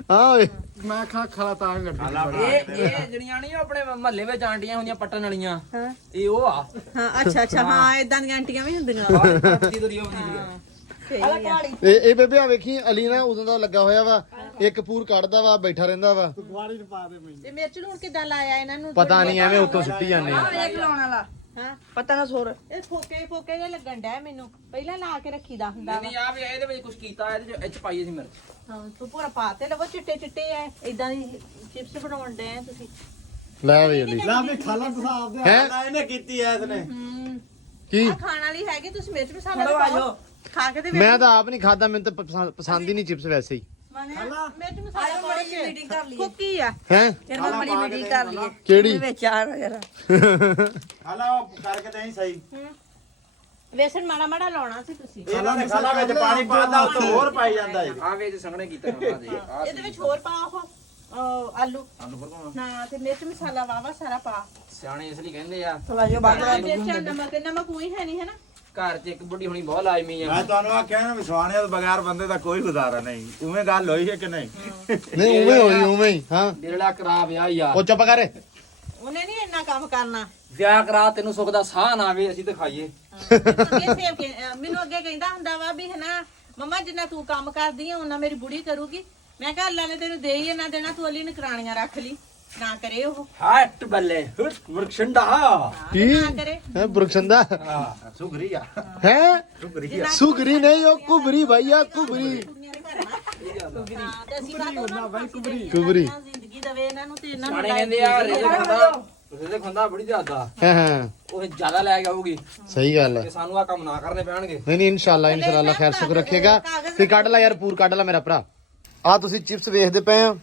ਹਾਂ ਓਏ ਮੈਂ ਖਾਲਾ ਤਾਂ ਲੜਦੀ ਇਹ ਜਿਹੜੀਆਂ ਨਹੀਂ ਆਪਣੇ ਮਹੱਲੇ ਵਿੱਚ ਆਂਟੀਆਂ ਹੁੰਦੀਆਂ ਪੱਟਣ ਵਾਲੀਆਂ ਹਾਂ ਇਹ ਉਹ ਆ ਹਾਂ ਅੱਛਾ ਹਾਂ ਏਦਾਂ ਦੀਆਂ ਆਂਟੀਆਂ ਵੀ ਹੁੰਦੀਆਂ ਪੱਟੀ ਤੁਰੀ ਹੁੰਦੀ ਹੈ ਸਹੀ ਆ ਇਹ ਬੇਬੇ ਆ ਵੇਖੀ ਅਲੀ ਨਾ ਉਦੋਂ ਦਾ ਲੱਗਾ ਹੋਇਆ ਵਾ ਇੱਕ ਪੂਰ ਕੱਢਦਾ ਵਾ ਬੈਠਾ ਰਹਿੰਦਾ ਵਾ ਗੁਆੜੀ ਨੂੰ ਪਾ ਦੇ ਮੈਨੂੰ ਤੇ ਮਿਰਚ ਲੂਣ ਕਿੱਦਾਂ ਲਾਇਆ ਇਹਨਾਂ ਨੂੰ ਪਤਾ ਨਹੀਂ ਐਵੇਂ ਉੱਤੋਂ ਸਿੱਟੀ ਜਾਂਦੇ ਆ ਇੱਕ ਲਾਉਣ ਵਾਲਾ ਹਾਂ ਪਤਾ ਨਾ ਸੋਰ ਇਹ ਫੋਕੇ ਜੇ ਲੱਗਣ ਡਿਆ ਮੈਨੂੰ ਪਹਿਲਾਂ ਲਾ ਕੇ ਰੱਖੀਦਾ ਹੁੰਦਾ ਵਾ ਨਹੀਂ ਆ ਵੀ ਇਹਦੇ ਵਿੱਚ ਕੁਝ ਕੀਤਾ ਇਹਦੇ ਚ ਇੱਚ ਪਾਈ ਸੀ ਮਿਰਚ ਹਾਂ ਤੂੰ ਪੂਰਾ ਪਾ ਤੇ ਲਵੋ ਚਿੱਟੇ ਚਿੱਟੇ ਐ ਇਦਾਂ ਦੀ ਚਿਪਸ ਬਣਾਉਣ ਡਏ ਆ ਤੁਸੀਂ ਲੈ ਵੇ ਅਲੀ ਲਾ ਵੀ ਖਾਲਾ ਤੁਸੀਂ ਆਪਦੇ ਹੈ ਨਾ ਇਹਨੇ ਕੀਤੀ ਐ ਇਸਨੇ ਕੀ ਆ ਖਾਣ ਵਾਲੀ ਹੈਗੀ ਤੁਸੀਂ ਮਿਰਚ ਮਸਾਲਾ ਫੜੋ ਤਾਂ ਆ ਪਾਓ। ਜਾਓ। ਖਾ ਕੇ ਤੇ ਮੈਂ ਤਾਂ ਆਪ ਨਹੀਂ ਖਾਦਾ ਮੈਨੂੰ ਤਾਂ ਪਸੰਦ ਹੀ ਨਹੀਂ ਚਿਪਸ ਵੈਸੇ ਹੀ ਮਿਰਚ ਮਸਾਲਾ ਆਇਓ ਪਾਓ ਬੜੀ ਜਿਹੀ ਮੀਟਿੰਗ ਕਰ ਲਈਏ ਕੁੱਕੀ ਆ ਹੈ ਫਿਰ ਮੈਂ ਬੜੀ ਮੀਟਿੰਗ ਕਰ ਲਈਏ ਕਿਹੜੀ? ਉਹਦੇ ਵਿੱਚ ਆ ਜਰਾ ਹਾਲਾ ਉਹ ਕਰਕੇ ਤੇ ਸਹੀ ਵੇਸਣ ਮਾੜਾ ਮਾੜਾ ਲਾਉਣਾ ਸੀ ਤੁਸੀਂ ਇਹਨਾਂ ਨੇ ਖਾਲਾ ਵਿੱਚ ਪਾਣੀ ਪਾਦਾ ਉੱਤੇ ਹੋਰ ਪਾਈ ਜਾਂਦਾ ਇਹ ਆ ਵੇ ਸੰਘਣੇ ਕੀਤਾ ਉਹਨਾਂ ਦੇ ਆ ਇਹਦੇ ਵਿੱਚ ਹੋਰ ਪਾ ਉਹ ਆਲੂ ਆਲੂ ਫਰਕੋ ਨਾ ਤੇ ਮਿਰਚ ਮਸਾਲਾ ਵਾਵਾ ਸਾਰਾ ਪਾ ਸਿਆਣੇ ਇਸ ਲਈ ਕਹਿੰਦੇ ਆ ਥੋੜਾ ਜਿਹਾ ਬੰਦ ਹਾਂ, ਮਿਰਚ ਨਮਕ ਕੋਈ ਹੈ ਨਹੀਂ ਹੈ ਨਾ ਘਰ 'ਚ ਇੱਕ ਬੁੱਢੀ ਹੋਣੀ ਬਹੁਤ ਲਾਜ਼ਮੀ ਆ ਮੈਂ ਤੁਹਾਨੂੰ ਆਖਿਆ ਨਾ ਵਿਸ਼ਵਾਨੇ ਤੋਂ ਬਗੈਰ ਬੰਦੇ ਦਾ ਕੋਈ ਗੁਜ਼ਾਰਾ ਨਹੀਂ ਉਵੇਂ ਗੱਲ ਹੋਈ ਹੈ ਕਿ ਨਹੀਂ ਨਹੀਂ ਉਵੇਂ ਹੋਈ ਉਵੇਂ ਹੀ ਹਾਂ ਦਿਲੜਾ ਕਰਾ ਵਿਆਹ ਯਾਰ ਉਹ ਚੁੱਪ ਕਰ ਉਹਨੇ ਨਹੀਂ ਇੰਨਾ ਕੰਮ ਕਰਨਾ ਵਿਆਹ ਕਰਾ ਤੈਨੂੰ ਸੁੱਖ ਦਾ ਸਾਹ ਨਾ ਆਵੇ ਅਸੀਂ ਤਾਂ ਖਾਈਏ ਮੈਨੂੰ ਅੱਗੇ ਕਹਿੰਦਾ ਹੁੰਦਾ ਵਾ ਵੀ ਹਨਾ ਮੰਮਾ ਜਿੰਨਾ ਤੂੰ ਕੰਮ ਕਰਦੀ ਆ ਉਹਨਾਂ ਮੇਰੀ ਬੁੜੀ ਕਰੂਗੀ ਮੈਂ ਕਿਹਾ ਅੱਲਾ ਨੇ ਤੈਨੂੰ ਦੇ ਹੀ ਨਾ ਦੇਣਾ ਤੂੰ ਅਲੀ ਨਿਕਰਾਣੀਆਂ ਰੱਖ ਲਈ ਨਾ ਕਰੇ ਉਹ ਹਟ ਬੱਲੇ ਮੁਰਖਸ਼ੰਡਾ ਕੀ ਨਾ ਕਰੇ ਹੈ ਬੁਰਖਸ਼ੰਦਾ ਸੁਗਰੀਆ ਹੈ ਸੁਗਰੀਆ ਸੁਗਰੀ ਨਹੀਂ ਉਹ ਕੁਬਰੀ ਭਈਆ ਕੁਬਰੀ ਹਾਂ ਤੇ ਅਸੀਂ ਬਾਈ ਕੁਬਰੀ ਜ਼ਿੰਦਗੀ ਦਵੇ ਇਹਨਾਂ ਨੂੰ ਤੇ ਇਹਨਾਂ ਨੂੰ ਸਿਆਣੇ ਕਹਿੰਦੇ ਆ ਰੇਲੇ ਖੁੰਦਾ ਬੜੀ ਜ਼ਿਆਦਾ ਹਾਂ ਉਹ ਜ਼ਿਆਦਾ ਲੈ ਕੇ ਆਊਗੀ ਸਹੀ ਗੱਲ ਹੈ ਤੇ ਸਾਨੂੰ ਆ ਕੰਮ ਨਾ ਕਰਨੇ ਪੈਣਗੇ। ਨਹੀਂ ਇਨਸ਼ਾਅੱਲਾ ਖੈਰ ਸ਼ੁਕਰ ਰੱਖੇਗਾ। ਤੇ ਕੱਢ ਲੈ ਯਾਰ ਪੂਰ ਕੱਢ ਲੈ ਮੇਰਾ ਭਰਾ। ਆ ਤੁਸੀਂ ਚਿਪਸ ਵੇਖਦੇ ਪਏ ਆ,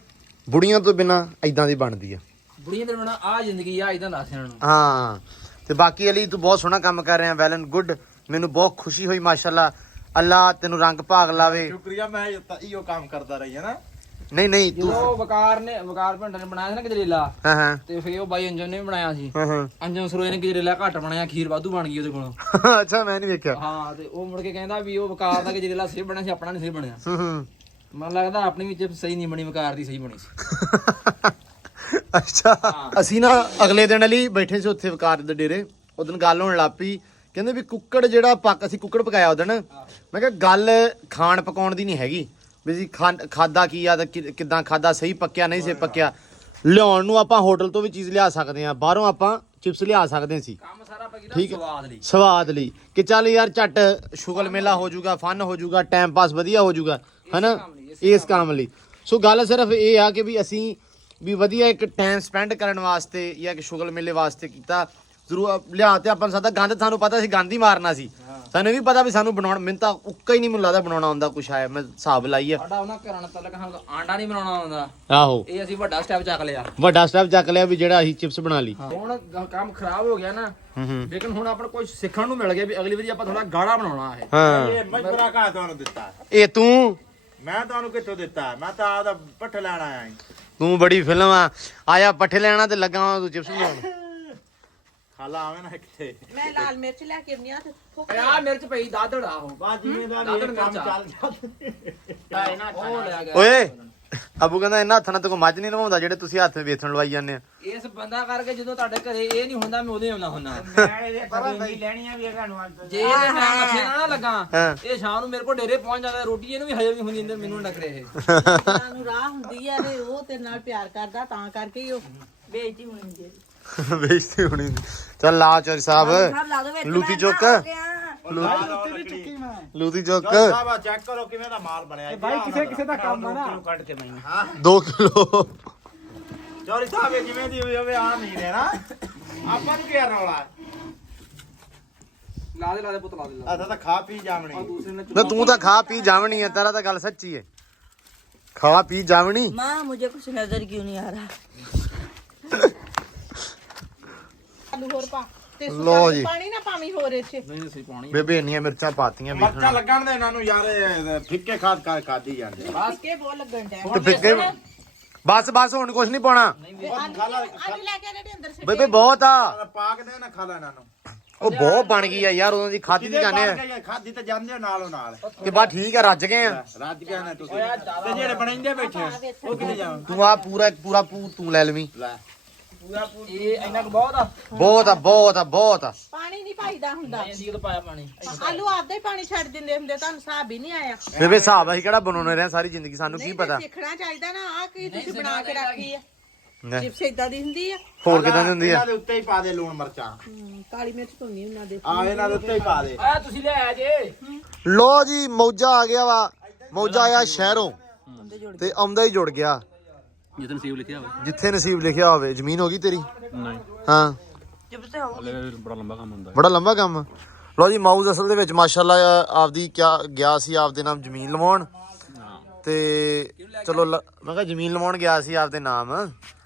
ਬੁੜੀਆਂ ਤੋਂ ਬਿਨਾ ਇਦਾਂ ਦੀ ਬਣਦੀ ਆ। ਬੁੜੀਆਂ ਦੇ ਬਣਾ ਆ ਜ਼ਿੰਦਗੀ ਆ ਇਦਾਂ ਦੱਸ ਇਹਨਾਂ ਨੂੰ। ਹਾਂ ਤੇ ਬਾਕੀ ਅਲੀ ਤੂੰ ਬਹੁਤ ਸੋਹਣਾ ਕੰਮ ਕਰ ਰਿਹਾ, ਵੈਲ ਐਂਡ ਗੁੱਡ। ਮੈਨੂੰ ਬਹੁਤ ਖੁਸ਼ੀ ਹੋਈ ਮਾਸ਼ਾਅੱਲਾ। ਅੱਲਾ ਤੈਨੂੰ ਰੰਗ ਭਾਗ ਲਾਵੇ। ਸ਼ੁਕਰੀਆ, ਮੈਂ ਇਹੋ ਕੰਮ ਕਰਦਾ ਰਹੀ ਹੈ ਨਾ। ਨਹੀਂ ਤੂੰ ਜਦੋਂ ਵਕਾਰ ਭੰਡਰ ਨੇ ਬਣਾਇਆ ਸੀ ਨਾ ਗਜਰੇਲਾ, ਹਾਂ ਤੇ ਫੇਰ ਉਹ ਬਾਈ ਅੰਜਨ ਨੇ ਵੀ ਬਣਾਇਆ ਸੀ। ਹਾਂ ਅੰਜਨ ਸਰੋਏ ਨੇ ਗਜਰੇਲਾ ਘੱਟ ਬਣਾਇਆ, ਖੀਰ ਵਾਧੂ ਬਣ ਗਈ ਉਹਦੇ ਕੋਲੋਂ। ਅੱਛਾ ਮੈਂ ਨਹੀਂ ਵੇਖਿਆ। ਹਾਂ ਤੇ ਉਹ ਮੁੜ ਕੇ ਕਹਿੰਦਾ ਵੀ ਉਹ ਵਕਾਰ ਦਾ ਗਜਰੇਲਾ ਸਹੀ ਬਣਿਆ ਸੀ, ਆਪਣਾ ਨਹੀਂ ਸਹੀ ਬਣਿਆ। ਮੈਨੂੰ ਲੱਗਦਾ ਆਪਣੀ ਵੀ ਚਿਪ ਸਹੀ ਨਹੀਂ ਬਣੀ, ਵਕਾਰ ਦੀ ਸਹੀ ਬਣੀ ਸੀ। ਅੱਛਾ ਅਸੀਂ ਨਾ ਅਗਲੇ ਦਿਨ ਲਈ ਬੈਠੇ ਸੀ ਉੱਥੇ ਵਕਾਰ ਦੇ ਡੇਰੇ। ਉਹ ਦਿਨ ਗੱਲ ਹੋਣ ਲੱਗ ਪਈ, ਕਹਿੰਦੇ ਵੀ ਕੁੱਕੜ ਜਿਹੜਾ ਅਸੀਂ ਕੁੱਕੜ ਪਕਾਇਆ ਉਹ ਦਿਨ। ਮੈਂ ਕਿਹਾ ਗੱਲ ਖਾਣ ਪਕਾਉਣ ਦੀ ਨਹੀਂ ਹੈਗੀ ਵੀ ਅਸੀਂ ਖਾਦਾ ਕੀ ਆ ਤੇ ਕਿੱਦਾਂ ਖਾਦਾ, ਸਹੀ ਪੱਕਿਆ ਨਹੀਂ ਸਹੀ ਪੱਕਿਆ। ਲਿਆਉਣ ਨੂੰ ਆਪਾਂ ਹੋਟਲ ਤੋਂ ਵੀ ਚੀਜ਼ ਲਿਆ ਸਕਦੇ ਆ, ਬਾਹਰੋਂ ਆਪਾਂ ਚਿਪਸ ਲਿਆ ਸਕਦੇ ਸੀ। ਕੰਮ ਸਾਰਾ ਪਕੀਦਾ ਠੀਕ ਹੈ। ਸਵਾਦ ਲਈ। ਸਵਾਦ ਲਈ ਕਿ ਚੱਲ ਯਾਰ ਝੱਟ ਸ਼ੁਗਲ ਮੇਲਾ ਹੋ ਜਾਊਗਾ, ਫਨ ਹੋ ਜਾਊਗਾ, ਟਾਈਮ ਪਾਸ ਵਧੀਆ ਹੋ ਜਾਊਗਾ, ਹਨਾ ਇਸ ਕੰਮ ਲਈ। ਸੋ ਗੱਲ ਸਿਰਫ ਇਹ ਆ ਕਿ ਵੀ ਅਸੀਂ ਵੀ ਵਧੀਆ ਇੱਕ ਟਾਈਮ ਸਪੈਂਡ ਕਰਨ ਵਾਸਤੇ ਜਾਂ ਕਿ ਸ਼ੁਗਲ ਮੇਲੇ ਵਾਸਤੇ ਕੀਤਾ। ਜ਼ਰੂਰ ਲਿਆ ਤੇ ਆਪਾਂ ਨੂੰ ਸਾਡਾ ਗੰਦ, ਸਾਨੂੰ ਪਤਾ ਸੀ ਗੰਦ ਹੀ ਮਾਰਨਾ ਸੀ। ਸਾਨੂੰ ਵੀ ਪਤਾ ਵੀ ਸਾਨੂੰ ਬਣਾਉਣ, ਮੈਨੂੰ ਤਾਂ ਉੱਕਾ ਹੀ ਨਹੀਂ, ਮੈਨੂੰ ਲੱਗਦਾ ਬਣਾਉਣਾ ਆਉਂਦਾ ਕੁਛ ਹੈ। ਮੈਂ ਹਿਸਾਬ ਲਾਈ ਆ। ਸਾਡਾ ਉਹਨਾਂ ਘਰਾਂ ਨਾਲ ਤਲਕ ਆਂਡਾ ਨਹੀਂ ਬਣਾਉਣਾ ਆਉਂਦਾ। ਆਹੋ ਇਹ ਅਸੀਂ ਵੱਡਾ ਸਟੈਪ ਚੱਕ ਲਿਆ। ਵੱਡਾ ਸਟੈਪ ਚੱਕ ਲਿਆ ਵੀ ਜਿਹੜਾ ਅਸੀਂ ਚਿਪਸ ਬਣਾ ਲਈ। ਹੁਣ ਕੰਮ ਖਰਾਬ ਹੋ ਗਿਆ ਨਾ, ਲੇਕਿਨ ਹੁਣ ਆਪਾਂ ਨੂੰ ਕੁਝ ਸਿੱਖਣ ਨੂੰ ਮਿਲ ਗਿਆ ਵੀ ਅਗਲੀ ਵਾਰੀ ਆਪਾਂ ਥੋੜਾ ਗਾੜਾ ਬਣਾਉਣਾ ਹੈ। ਹਾਂ ਇਹ ਮਸ਼ਵਰਾ ਕਾ ਤੁਹਾਨੂੰ ਦਿੱਤਾ? ਇਹ ਤੂੰ ਮੈਂ ਤੁਹਾਨੂੰ ਕਿੱਥੋਂ ਦਿੱਤਾ? ਮੈਂ ਤਾਂ ਆਪਦਾ ਪੱਠ ਲੈਣ ਆਇਆ ਸੀ। ਤੂੰ ਬੜੀ ਫਿਲਮ ਆ, ਆਇਆ ਪੱਠੇ ਲੈਣਾ ਤੇ ਲੱਗਾ ਵਾਂ ਤੂੰ ਚਿਪਸ ਬਣਾਉਣ। ਖਾਲਾ ਆਵੇਂ ਨਾ ਕਿੱਥੇ। ਮੈਂ ਲਾਲ ਮਿਰਚ ਲੈ ਕੇ ਆਉਂਦੀ ਆ ਤੇ ਆ ਮਿਰਚ ਪਈ ਦਾਦੜ ਆ ਉਹ ਬਾਜੀਏ ਦਾ ਦਾਦੜ ਵੀ ਕੰਮ ਮਿਰਚ ਚੱਲ ਜਾਂਦਾ। ਉਹ ਲਿਆ ਗਿਆ। ਓਏ ਅਬੂ ਕਹਿੰਦਾ ਇਹਨਾਂ ਹੱਥਾਂ ਨਾਲ ਤੇ ਕੋਈ ਮੱਝ ਨਹੀਂ ਨਵਾਉਂਦਾ ਜਿਹੜੇ ਤੁਸੀਂ ਹੱਥ ਵੇਥਣ ਲਵਾਈ ਜਾਂਦੇ ਆ। ਇਸ ਬੰਦਾ ਕਰਕੇ ਜਦੋਂ ਤੁਹਾਡੇ ਘਰੇ ਇਹ ਨਹੀਂ ਹੁੰਦਾ, ਮੈਂ ਉਹਦੇ ਆਉਣਾ ਹੁੰਦਾ। ਮੈਂ ਇਹਦੇ ਖਰੀਦੀ ਲੈਣੀ ਆ ਵੀ ਤੁਹਾਨੂੰ ਜੇ ਇਹਦੇ ਮੈਂ ਮੱਥੇ ਨਾ ਲੱਗਾ, ਹਾਂ। ਇਹ ਸ਼ਾਮ ਨੂੰ ਮੇਰੇ ਕੋਲ ਡੇਰੇ ਪਹੁੰਚ ਜਾਂਦਾ। ਰੋਟੀ ਇਹਨੂੰ ਵੀ ਹਜਮ ਨਹੀਂ ਹੁੰਦੀ ਅੰਦਰ, ਮੈਨੂੰ ਨਕਰੇ ਇਹ। ਉਹਨਾਂ ਨੂੰ ਰਾਹ ਹੁੰਦੀ ਆ ਤੇ ਉਹ ਤੇਰੇ ਨਾਲ ਪਿਆਰ ਕਰਦਾ, ਤਾਂ ਕਰਕੇ ਹੀ ਉਹ ਬੇਇੱਜ਼ਤੀ ਹੋਣੀ ਹੁੰਦੀ ਹੈ। ਬੇਇੱਜ਼ਤੀ ਹੋਣੀ ਨੀ। ਚੱਲ ਲਾ ਚੋਰੀ ਸਾਹਿਬ ਲੂਤੀ ਚੁੱਕ ਲੂਤੀ ਚੁੱਕ ਸਾਹਿਬ ਚੈੱਕ ਕਰੋ ਕਿਵੇਂ ਦਾ ਮਾਲ ਬਣਿਆ। ਭਾਈ ਕਿਸੇ ਦਾ ਕੰਮ ਆ ਨਾ। ਕੱਢ ਕੇ ਮੈਂ ਹਾਂ 2 ਕਿਲੋ ਚੌਰੀ ਸਾਹਿਬ ਇਹ ਜਿਵੇਂ ਦੀ ਹੋਵੇ ਆ ਨਹੀਂ ਦੇਣਾ ਆਪਾਂ ਨੂੰ ਕੀ ਰੌਲਾ। ਲਾ ਦੇ ਪੁੱਤ ਲਾ ਦੇ। ਅਸਾਂ ਤਾਂ ਖਾ ਪੀ ਜਾਵਣੀ। ਦੂਸਰੇ ਨੇ ਨਾ ਤੂੰ ਤਾਂ ਖਾ ਪੀ ਜਾਵਣੀ ਹੈ, ਤੇਰਾ ਤਾਂ ਗੱਲ ਸੱਚੀ ਹੈ। ਖਾ ਪੀ ਜਾਵਣੀ। माँ मुझे कुछ नजर क्यों नहीं आ रहा? ਆਲੂ ਹੋਰ ਪਾ ਤੇ ਲਓ ਜੀ। ਪਾਣੀ ਨਾ ਪਾਵੀਂ ਹੋਰ ਇੱਥੇ। ਨਹੀਂ ਸਹੀ ਪਾਉਣੀ। ਬੇਬੇ ਇੰਨੀਆਂ ਮਿਰਚਾਂ ਪਾਤੀਆਂ ਮਰਚਾ ਲੱਗਣ ਦੇ ਇਹਨਾਂ ਨੂੰ ਯਾਰ, ਇਹ ਫਿੱਕੇ ਖਾਦੀ ਜਾਂਦੇ। ਫਿੱਕੇ ਬਹੁਤ ਲੱਗਣ ਡਿਆ। ਤੇ ਫਿੱਕੇ ਬਸ ਹੁਣ ਕੁਝ ਨਹੀਂ ਪਾਉਣਾ। ਆਲੂ ਲੈ ਕੇ ਇਹਦੇ ਅੰਦਰ ਸਿੱਟ। ਬੇਬੇ ਬਹੁਤ ਆ, ਪਾ ਕੇ ਦੇ ਨਾ ਖਾ ਲੈ ਇਹਨਾਂ ਨੂੰ। ਉਹ ਬਹੁਤ ਬਣ ਗਈ ਆ ਯਾਰ, ਉਹਨਾਂ ਦੀ ਖਾਦੀ ਤੇ ਜਾਂਦੇ ਆ ਖਾਦੀ ਤੇ ਜਾਂਦੇ ਹੋ ਨਾਲੋਂ ਨਾਲ। ਤੇ ਬਸ ਠੀਕ ਆ, ਰੱਜ ਗਏ ਆ। ਰੱਜ ਗਿਆ ਨਾ ਤੁਸੀਂ ਤੇ ਜਿਹੜੇ ਬਣਾਉਂਦੇ ਬੈਠੇ ਆ, ਉਹ ਕਿਤੇ ਜਾਣ। ਤੂੰ ਆ ਪੂਰਾ ਤੂੰ ਲੈ ਲਵੀਂ। ਲੈ ਇਹ ਇੰਨਾ ਕੁ ਬਹੁਤ ਆ। ਬਹੁਤ ਆ ਪਾਣੀ ਨਹੀਂ ਪਾਈਦਾ ਹੁੰਦਾ। ਅਸੀਂ ਉਦੋਂ ਪਾਇਆ ਪਾਣੀ। ਆਲੂ ਆਪਦਾ ਹੀ ਪਾਣੀ ਛੱਡ ਦਿੰਦੇ ਹੁੰਦੇ, ਤੁਹਾਨੂੰ ਹਿਸਾਬ ਹੀ ਨਹੀਂ ਆਇਆ। ਬੇਬੇ ਹਿਸਾਬ ਅਸੀਂ ਕਿਹੜਾ ਬਣਾਉਣੇ ਰਹੇ ਸਾਰੀ ਜ਼ਿੰਦਗੀ, ਸਾਨੂੰ ਕੀ ਨਹੀਂ ਪਤਾ। ਤੇ ਸਿੱਖਣਾ ਚਾਹੀਦਾ ਨਾ, ਆ ਕੀ ਤੁਸੀਂ ਬਣਾ ਕੇ ਰੱਖੀ ਆ। ਨਹੀਂ, ਚਿਪਸ ਇਦਾਂ ਦੀ ਹੁੰਦੀ ਆ। ਹੋਰ ਕਿਦਾਂ ਦੀ ਹੁੰਦੀ ਆ? ਇਹਨਾਂ ਦੇ ਉੱਤੇ ਹੀ ਪਾ ਦੇ ਲੂਣ ਮਿਰਚਾਂ। ਕਾਲੀ ਮਿਰਚ ਪਾਉਣੀ ਉਹਨਾਂ ਦੇ। ਆ ਇਹਨਾਂ ਦੇ ਉੱਤੇ ਹੀ ਪਾ ਦੇ। ਆ ਤੁਸੀਂ ਲਿਆਇਆ ਜੇ। ਲੋ ਜੀ ਮੌਜਾ ਆ ਗਿਆ ਵਾ। ਮੌਜਾ ਆਇਆ ਸ਼ਹਿਰੋਂ ਤੇ ਆਉਂਦਾ ਹੀ ਜੁੜ ਗਿਆ ਜਿੱਥੇ ਨਸੀਬ ਲਿਖਿਆ ਹੋਵੇ। ਜਿੱਥੇ ਨਸੀਬ ਲਿਖਿਆ ਹੋਵੇ। ਜ਼ਮੀਨ ਹੋ ਗਈ ਤੇਰੀ? ਨਹੀਂ ਹਾਂ जब से हो ਬੜਾ ਲੰਬਾ ਕੰਮ ਹੁੰਦਾ। ਬੜਾ ਲੰਬਾ ਕੰਮ। ਲੋ ਜੀ ਮਾਊਜ਼ ਅਸਲ ਦੇ ਵਿੱਚ ਮਾਸ਼ਾਅੱਲਾ ਆਪਦੀ ਗਿਆ ਸੀ ਆਪਦੇ ਨਾਮ ਜ਼ਮੀਨ ਲਵਾਉਣ ਤੇ ਚਲੋ ਮੈਂ ਕਿਹਾ ਜ਼ਮੀਨ ਲਵਾਉਣ ਗਿਆ ਸੀ ਆਪਦੇ ਨਾਮ।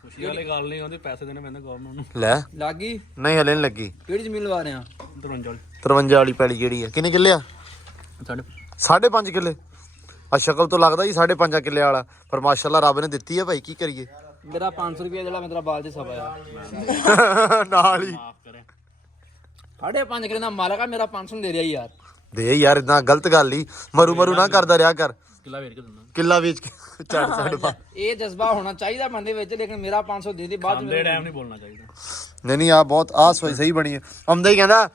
ਖੁਸ਼ੀ ਵਾਲੀ ਗੱਲ ਨਹੀਂ, ਉਹਦੇ ਪੈਸੇ ਦੇਣੇ ਪੈਂਦੇ ਗਵਰਨਮੈਂਟ ਨੂੰ। ਲੈ ਲੱਗੀ ਨਹੀਂ ਹਲੇ ਨਹੀਂ ਲੱਗੀ। ਕਿਹੜੀ ਜ਼ਮੀਨ ਲਵਾ ਰਹੇ ਆ? 53 ਵਾਲੀ ਪੈਲੀ ਕਿਹੜੀ ਆ? ਕਿੰਨੇ ਕਿੱਲੇ ਆ? 5.5 ਕਿੱਲੇ। ਆ ਸ਼ਕਲ ਤੋਂ ਲੱਗਦਾ ਜੀ 5.5 ਕਿੱਲੇ ਵਾਲਾ, ਪਰ ਮਾਸ਼ਾਅੱਲਾ ਰੱਬ ਨੇ ਦਿੱਤੀ ਆ ਭਾਈ, ਕੀ ਕਰੀਏ। ਮੇਰਾ 500 ਰੁਪਏ ਜਿਹੜਾ ਮੇਰਾ ਬਾਲ ਚ ਸਭ ਆਇਆ ਨਾਲ ਹੀ 5.5 ਕਿਲੇ ਦਾ ਮਾਲਕ ਆ, ਮੇਰਾ 500 ਨੂੰ ਦੇ ਰਿਹਾ ਯਾਰ। ਦੇ ਯਾਰ ਇਦਾਂ ਗਲਤ ਗੱਲ ਹੀ ਮਰੂ ਨਾ ਕਰਦਾ ਰਿਹਾ ਕਰ। ਕਿੱਲਾ ਵੇਚ ਕੇ ਦਿੰਦਾ। ਕਿੱਲਾ ਵੇਚ ਕੇ ਛੱਡ ਛੱਡ। ਇਹ ਜਜ਼ਬਾ ਹੋਣਾ ਚਾਹੀਦਾ ਬੰਦੇ ਵਿੱਚ, ਲੇਕਿਨ ਮੇਰਾ 500 ਦੇ ਬਾਅਦ ਚ ਟਾਈਮ ਨਹੀਂ ਬੋਲਣਾ ਚਾਹੀਦਾ। ਨਹੀਂ ਆ ਬਹੁਤ ਆ ਸਹੀ ਬਣੀ ਹੈ। ਆਉਂਦਾ ਹੀ ਕਹਿੰਦਾ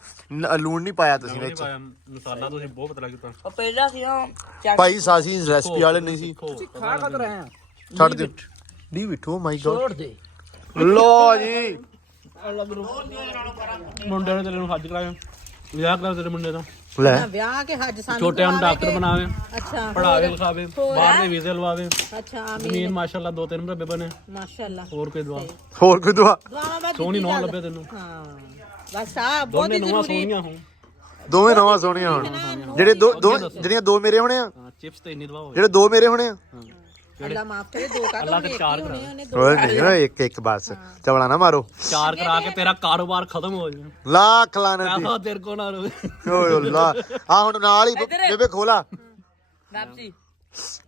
ਲੂਣ ਨਹੀਂ ਪਾਇਆ ਤੁਸੀਂ ਵਿੱਚ। ਮਸਾਲਾ ਤੁਸੀਂ ਬਹੁਤ ਪਤਾ ਕੀਤਾ। और पहला थी हम ਭਾਈ ਸਾਸੀ ਰੈਸਪੀ ਵਾਲੇ ਨਹੀਂ ਸੀ। ਖਾ ਖਤ ਰਹੇ ਆ। ਛੱਡ ਦੇ ਡੀ ਬਿਠੋ ਮਾਈ ਗॉड। ਛੋੜ ਦੇ। ਲੋ ਜੀ ਮੁੰਡਿਆਂ ਨੇ ਤੇਰੇ ਨੂੰ ਹੱਜ ਕਰਾਇਆ। ਵਿਆਹ ਕਰ ਤੇਰੇ ਮੁੰਡੇ ਦਾ ਲੈ ਵਿਆਹ ਕੇ ਹੱਜ ਸਾਨੂੰ ਛੋਟਿਆਂ ਨੂੰ ਡਾਕਟਰ ਬਣਾਵੇ ਅੱਛਾ ਪੜਾਵੇ ਲਿਖਾਵੇ ਬਾਹਰ ਦੇ ਵੀਜ਼ੇ ਲਵਾਵੇ ਅੱਛਾ ਜ਼ਮੀਨ ਮਾਸ਼ਾਅੱਲਾ 2-3 ਮਰਬੇ ਬਣੇ ਮਾਸ਼ਾਅੱਲਾ ਹੋਰ ਕੋਈ ਦੁਆ ਹੋਰ ਕੋਈ ਦੁਆ ਦੁਆਵਾਂ ਬਾਅਦ ਸੋਹਣੀ ਨੌ ਲੱਭੇ ਤੈਨੂੰ ਹਾਂ ਬਸ ਆ ਬਹੁਤ ਦੋਨੇ ਹੀ ਨੌਵਾਂ ਜ਼ਰੂਰੀ ਸੋਹਣੀਆਂ ਹੋਣ ਦੋਵੇਂ ਨਵਾਂ ਸੋਹਣੀਆਂ ਹੋਣ ਜਿਹੜੇ ਦੋ ਜਿਹੜੀਆਂ ਦੋ ਮੇਰੇ ਹੋਣੇ ਆ ਹਾਂ ਚਿਪਸ ਤੇ ਇੰਨੀ ਦਵਾ ਹੋਵੇ ਜਿਹੜੇ ਦੋ ਮੇਰੇ ਹੋਣੇ ਆ ਅੱਲਾ ਮਾਫ ਕਰੇ ਦੋ ਕਰ ਅੱਲਾ ਤੇ ਦੋ ਚਾਰ ਹੋਣੇ ਕਰਾ ਉਹਨੇ ਓਏ ਨਹੀਂ ਓਏ ਇੱਕ ਬਸ ਚਵਲਾ ਨਾ ਮਾਰੋ 4 ਕਰਾ ਕੇ ਤੇਰਾ ਕਾਰੋਬਾਰ ਖਤਮ ਹੋ ਜਾਵੇ ਲੱਖ ਲਾਣੇ ਦੀ ਆਹੋ ਤੇਰੇ ਕੋ ਨਾ ਰਵੇ ਓਏ ਅੱਲਾ ਆ ਹੁਣ ਨਾਲ ਹੀ ਬੇਬੇ ਖੋਲਾ ਵਾਪਸੀ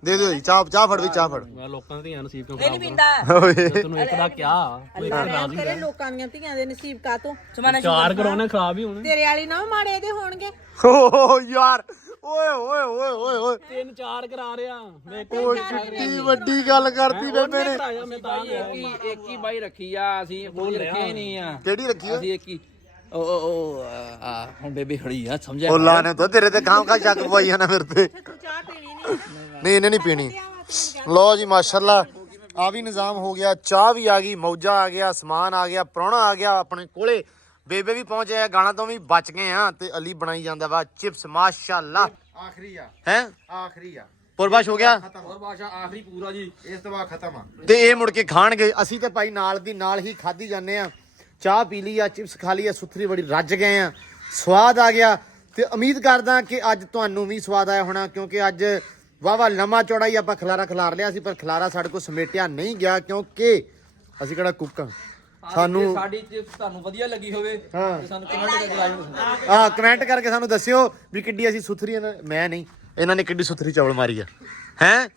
ਦੇ ਦਿਓ ਜੀ ਚਾਹ ਫੜ ਵੀ ਚਾਹ ਫੜ ਮੈਂ ਲੋਕਾਂ ਦੀਆਂ ਨਸੀਬ ਕਿਉਂ ਇਹ ਨਹੀਂ ਖਰਾਬ ਪੀਂਦਾ ਓਏ ਤੈਨੂੰ ਇੱਕ ਦਾ ਕਿਹਾ ਤੂੰ ਇੱਕ ਤੇ ਰਾਜ਼ੀ ਕਰੇ ਲੋਕਾਂ ਦੀਆਂ ਧੀਆਂ ਦੇ ਨਸੀਬ ਕਾਤੋਂ ਸਮਾਨਾ 4 ਕਰਾਉਣੇ ਖਰਾਬ ਹੀ ਹੋਣੇ ਤੇਰੇ ਵਾਲੀ ਨਾ ਮਾੜੇ ਦੇ ਹੋਣਗੇ ਓ ਯਾਰ ਓਏ ਓਏ ਓਏ ਓਏ ਓਏ 3-4 ਕਰਾ ਰਿਆ ਮੈਂ ਓਏ ਕਿੰਨੀ ਵੱਡੀ ਗੱਲ ਕਰਤੀ ਬੇਬੇ ਨੇ ਆਇਆ ਮੈਂ ਤਾਂ ਇੱਕ ਹੀ ਬਾਈ ਰੱਖੀ ਆ ਅਸੀਂ ਕੋਈ ਰੱਖੇ ਨਹੀਂ ਆ ਕਿਹੜੀ ਰੱਖੀ ਓਏ ਅਸੀਂ ਇੱਕ ਹੀ ਹੁਣ ਬੇਬੇ ਖੜੀ ਆ ਸਮਝਿਆ ਉਹ ਲਾ ਨੇ ਤਾਂ ਤੇਰੇ ਤੇ ਖਾਮ ਖਾ ਸ਼ੱਕ ਪਵਾਈ ਆ ਨਾ ਫਿਰ ਤੇ ਤੂੰ ਚਾਹ ਪੀਣੀ ਨਹੀਂ ਨਹੀਂ ਇਹਨੇ ਨਹੀਂ ਪੀਣੀ ਲੋ ਜੀ ਮਾਸ਼ਾਅੱਲਾ ਆ ਵੀ ਨਿਜ਼ਾਮ ਹੋ ਗਿਆ ਚਾਹ ਵੀ ਆ ਗਈ ਮੌਜਾ ਆ ਗਿਆ ਸਮਾਨ ਆ ਗਿਆ ਪ੍ਰਾਹੁਣਾ ਆ ਗਿਆ ਆਪਣੇ ਕੋਲੇ ਬੇਬੇ ਵੀ ਪਹੁੰਚਿਆ ਗਾਣਾ ਤੋਂ ਵੀ ਬਚ ਗਏ ਆ ਤੇ ਅਲੀ ਬਣਾਈ ਜਾਂਦਾ ਵਾ ਚਿਪਸ ਮਾਸ਼ਾਅੱਲਾ ਆਖਰੀ ਆ ਹੈ ਆਖਰੀ ਆ ਪੁਰਬਾਸ਼ ਹੋ ਗਿਆ ਹੋਰ ਬਾਸ਼ਾ ਆਖਰੀ ਪੂਰਾ ਜੀ ਇਸ ਤੋਂ ਬਾਅਦ ਖਤਮ ਆ ਤੇ ਇਹ ਮੁੜ ਕੇ ਖਾਣਗੇ ਅਸੀਂ ਤੇ ਭਾਈ ਨਾਲ ਦੀ ਨਾਲ ਹੀ ਖਾਧੀ ਜਾਂਦੇ ਆ ਚਾਹ ਪੀ ਲਈ ਆ ਚਿਪਸ ਖਾ ਲਈ ਆ ਸੁਥਰੀ ਬੜੀ ਰੱਜ ਗਏ ਆ ਸਵਾਦ ਆ ਗਿਆ ਤੇ ਉਮੀਦ ਕਰਦਾ ਕਿ ਅੱਜ ਤੁਹਾਨੂੰ ਵੀ ਸਵਾਦ ਆਇਆ ਹੋਣਾ ਕਿਉਂਕਿ ਅੱਜ ਵਾਵਾ ਲੰਮਾ ਚੌੜਾ ਹੀ ਆਪਾਂ ਖਲਾਰ ਲਿਆ ਸੀ ਪਰ ਖਲਾਰਾ ਸਾਡੇ ਕੋਲ ਸਮੇਟਿਆ ਨਹੀਂ ਗਿਆ ਕਿਉਂਕਿ ਅਸੀਂ ਕਿਹੜਾ ਕੁੱਕਾਂ ਸਾਨੂੰ ਸਾਡੀ ਚਿਪਸ ਤੁਹਾਨੂੰ ਵਧੀਆ ਲੱਗੀ ਹੋਵੇ ਹਾਂ ਤੇ ਸਾਨੂੰ ਕਮੈਂਟ ਕਰਕੇ ਲਾਇਓ ਕਮੈਂਟ ਕਰਕੇ ਸਾਨੂੰ ਦੱਸਿਓ ਵੀ ਕਿੱਡੀ ਅਸੀਂ ਸੁਥਰੀ ਮੈਂ ਨਹੀਂ ਇਹਨਾਂ ਨੇ ਕਿੱਡੀ ਸੁਥਰੀ ਚਵਲ ਮਾਰੀ ਆ ਹੈ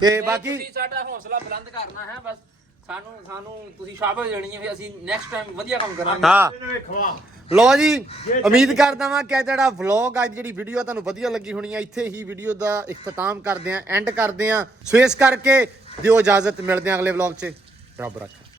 ਤੇ ਬਾਕੀ ਤੁਸੀਂ ਸਾਡਾ ਹੌਸਲਾ ਬੁਲੰਦ ਕਰਨਾ ਹੈ ਬਸ ਸਾਨੂੰ ਤੁਸੀਂ ਸ਼ਾਬਾਸ਼ ਦੇਣੀ ਹੈ ਵੀ ਅਸੀਂ ਨੈਕਸਟ ਟਾਈਮ ਵਧੀਆ ਕੰਮ ਕਰਾਂਗੇ ਹਾਂ ਲੋ ਜੀ ਉਮੀਦ ਕਰਦਾ ਵਾਂ ਕਿ ਜਿਹੜਾ ਵਲੌਗ ਅੱਜ ਜਿਹੜੀ ਵੀਡੀਓ ਤੁਹਾਨੂੰ ਵਧੀਆ ਲੱਗੀ ਹੋਣੀ ਆ ਇੱਥੇ ਹੀ ਵੀਡੀਓ ਦਾ ਇਖਤਤਾਮ ਕਰਦੇ ਆਂ ਐਂਡ ਕਰਦੇ ਆਂ ਸੋ ਇਸ ਕਰਕੇ ਦਿਓ ਇਜਾਜ਼ਤ ਮਿਲਦੇ ਆਂ ਅਗਲੇ ਵਲੌਗ 'ਚ ਰੱਬ ਰੱਖਾ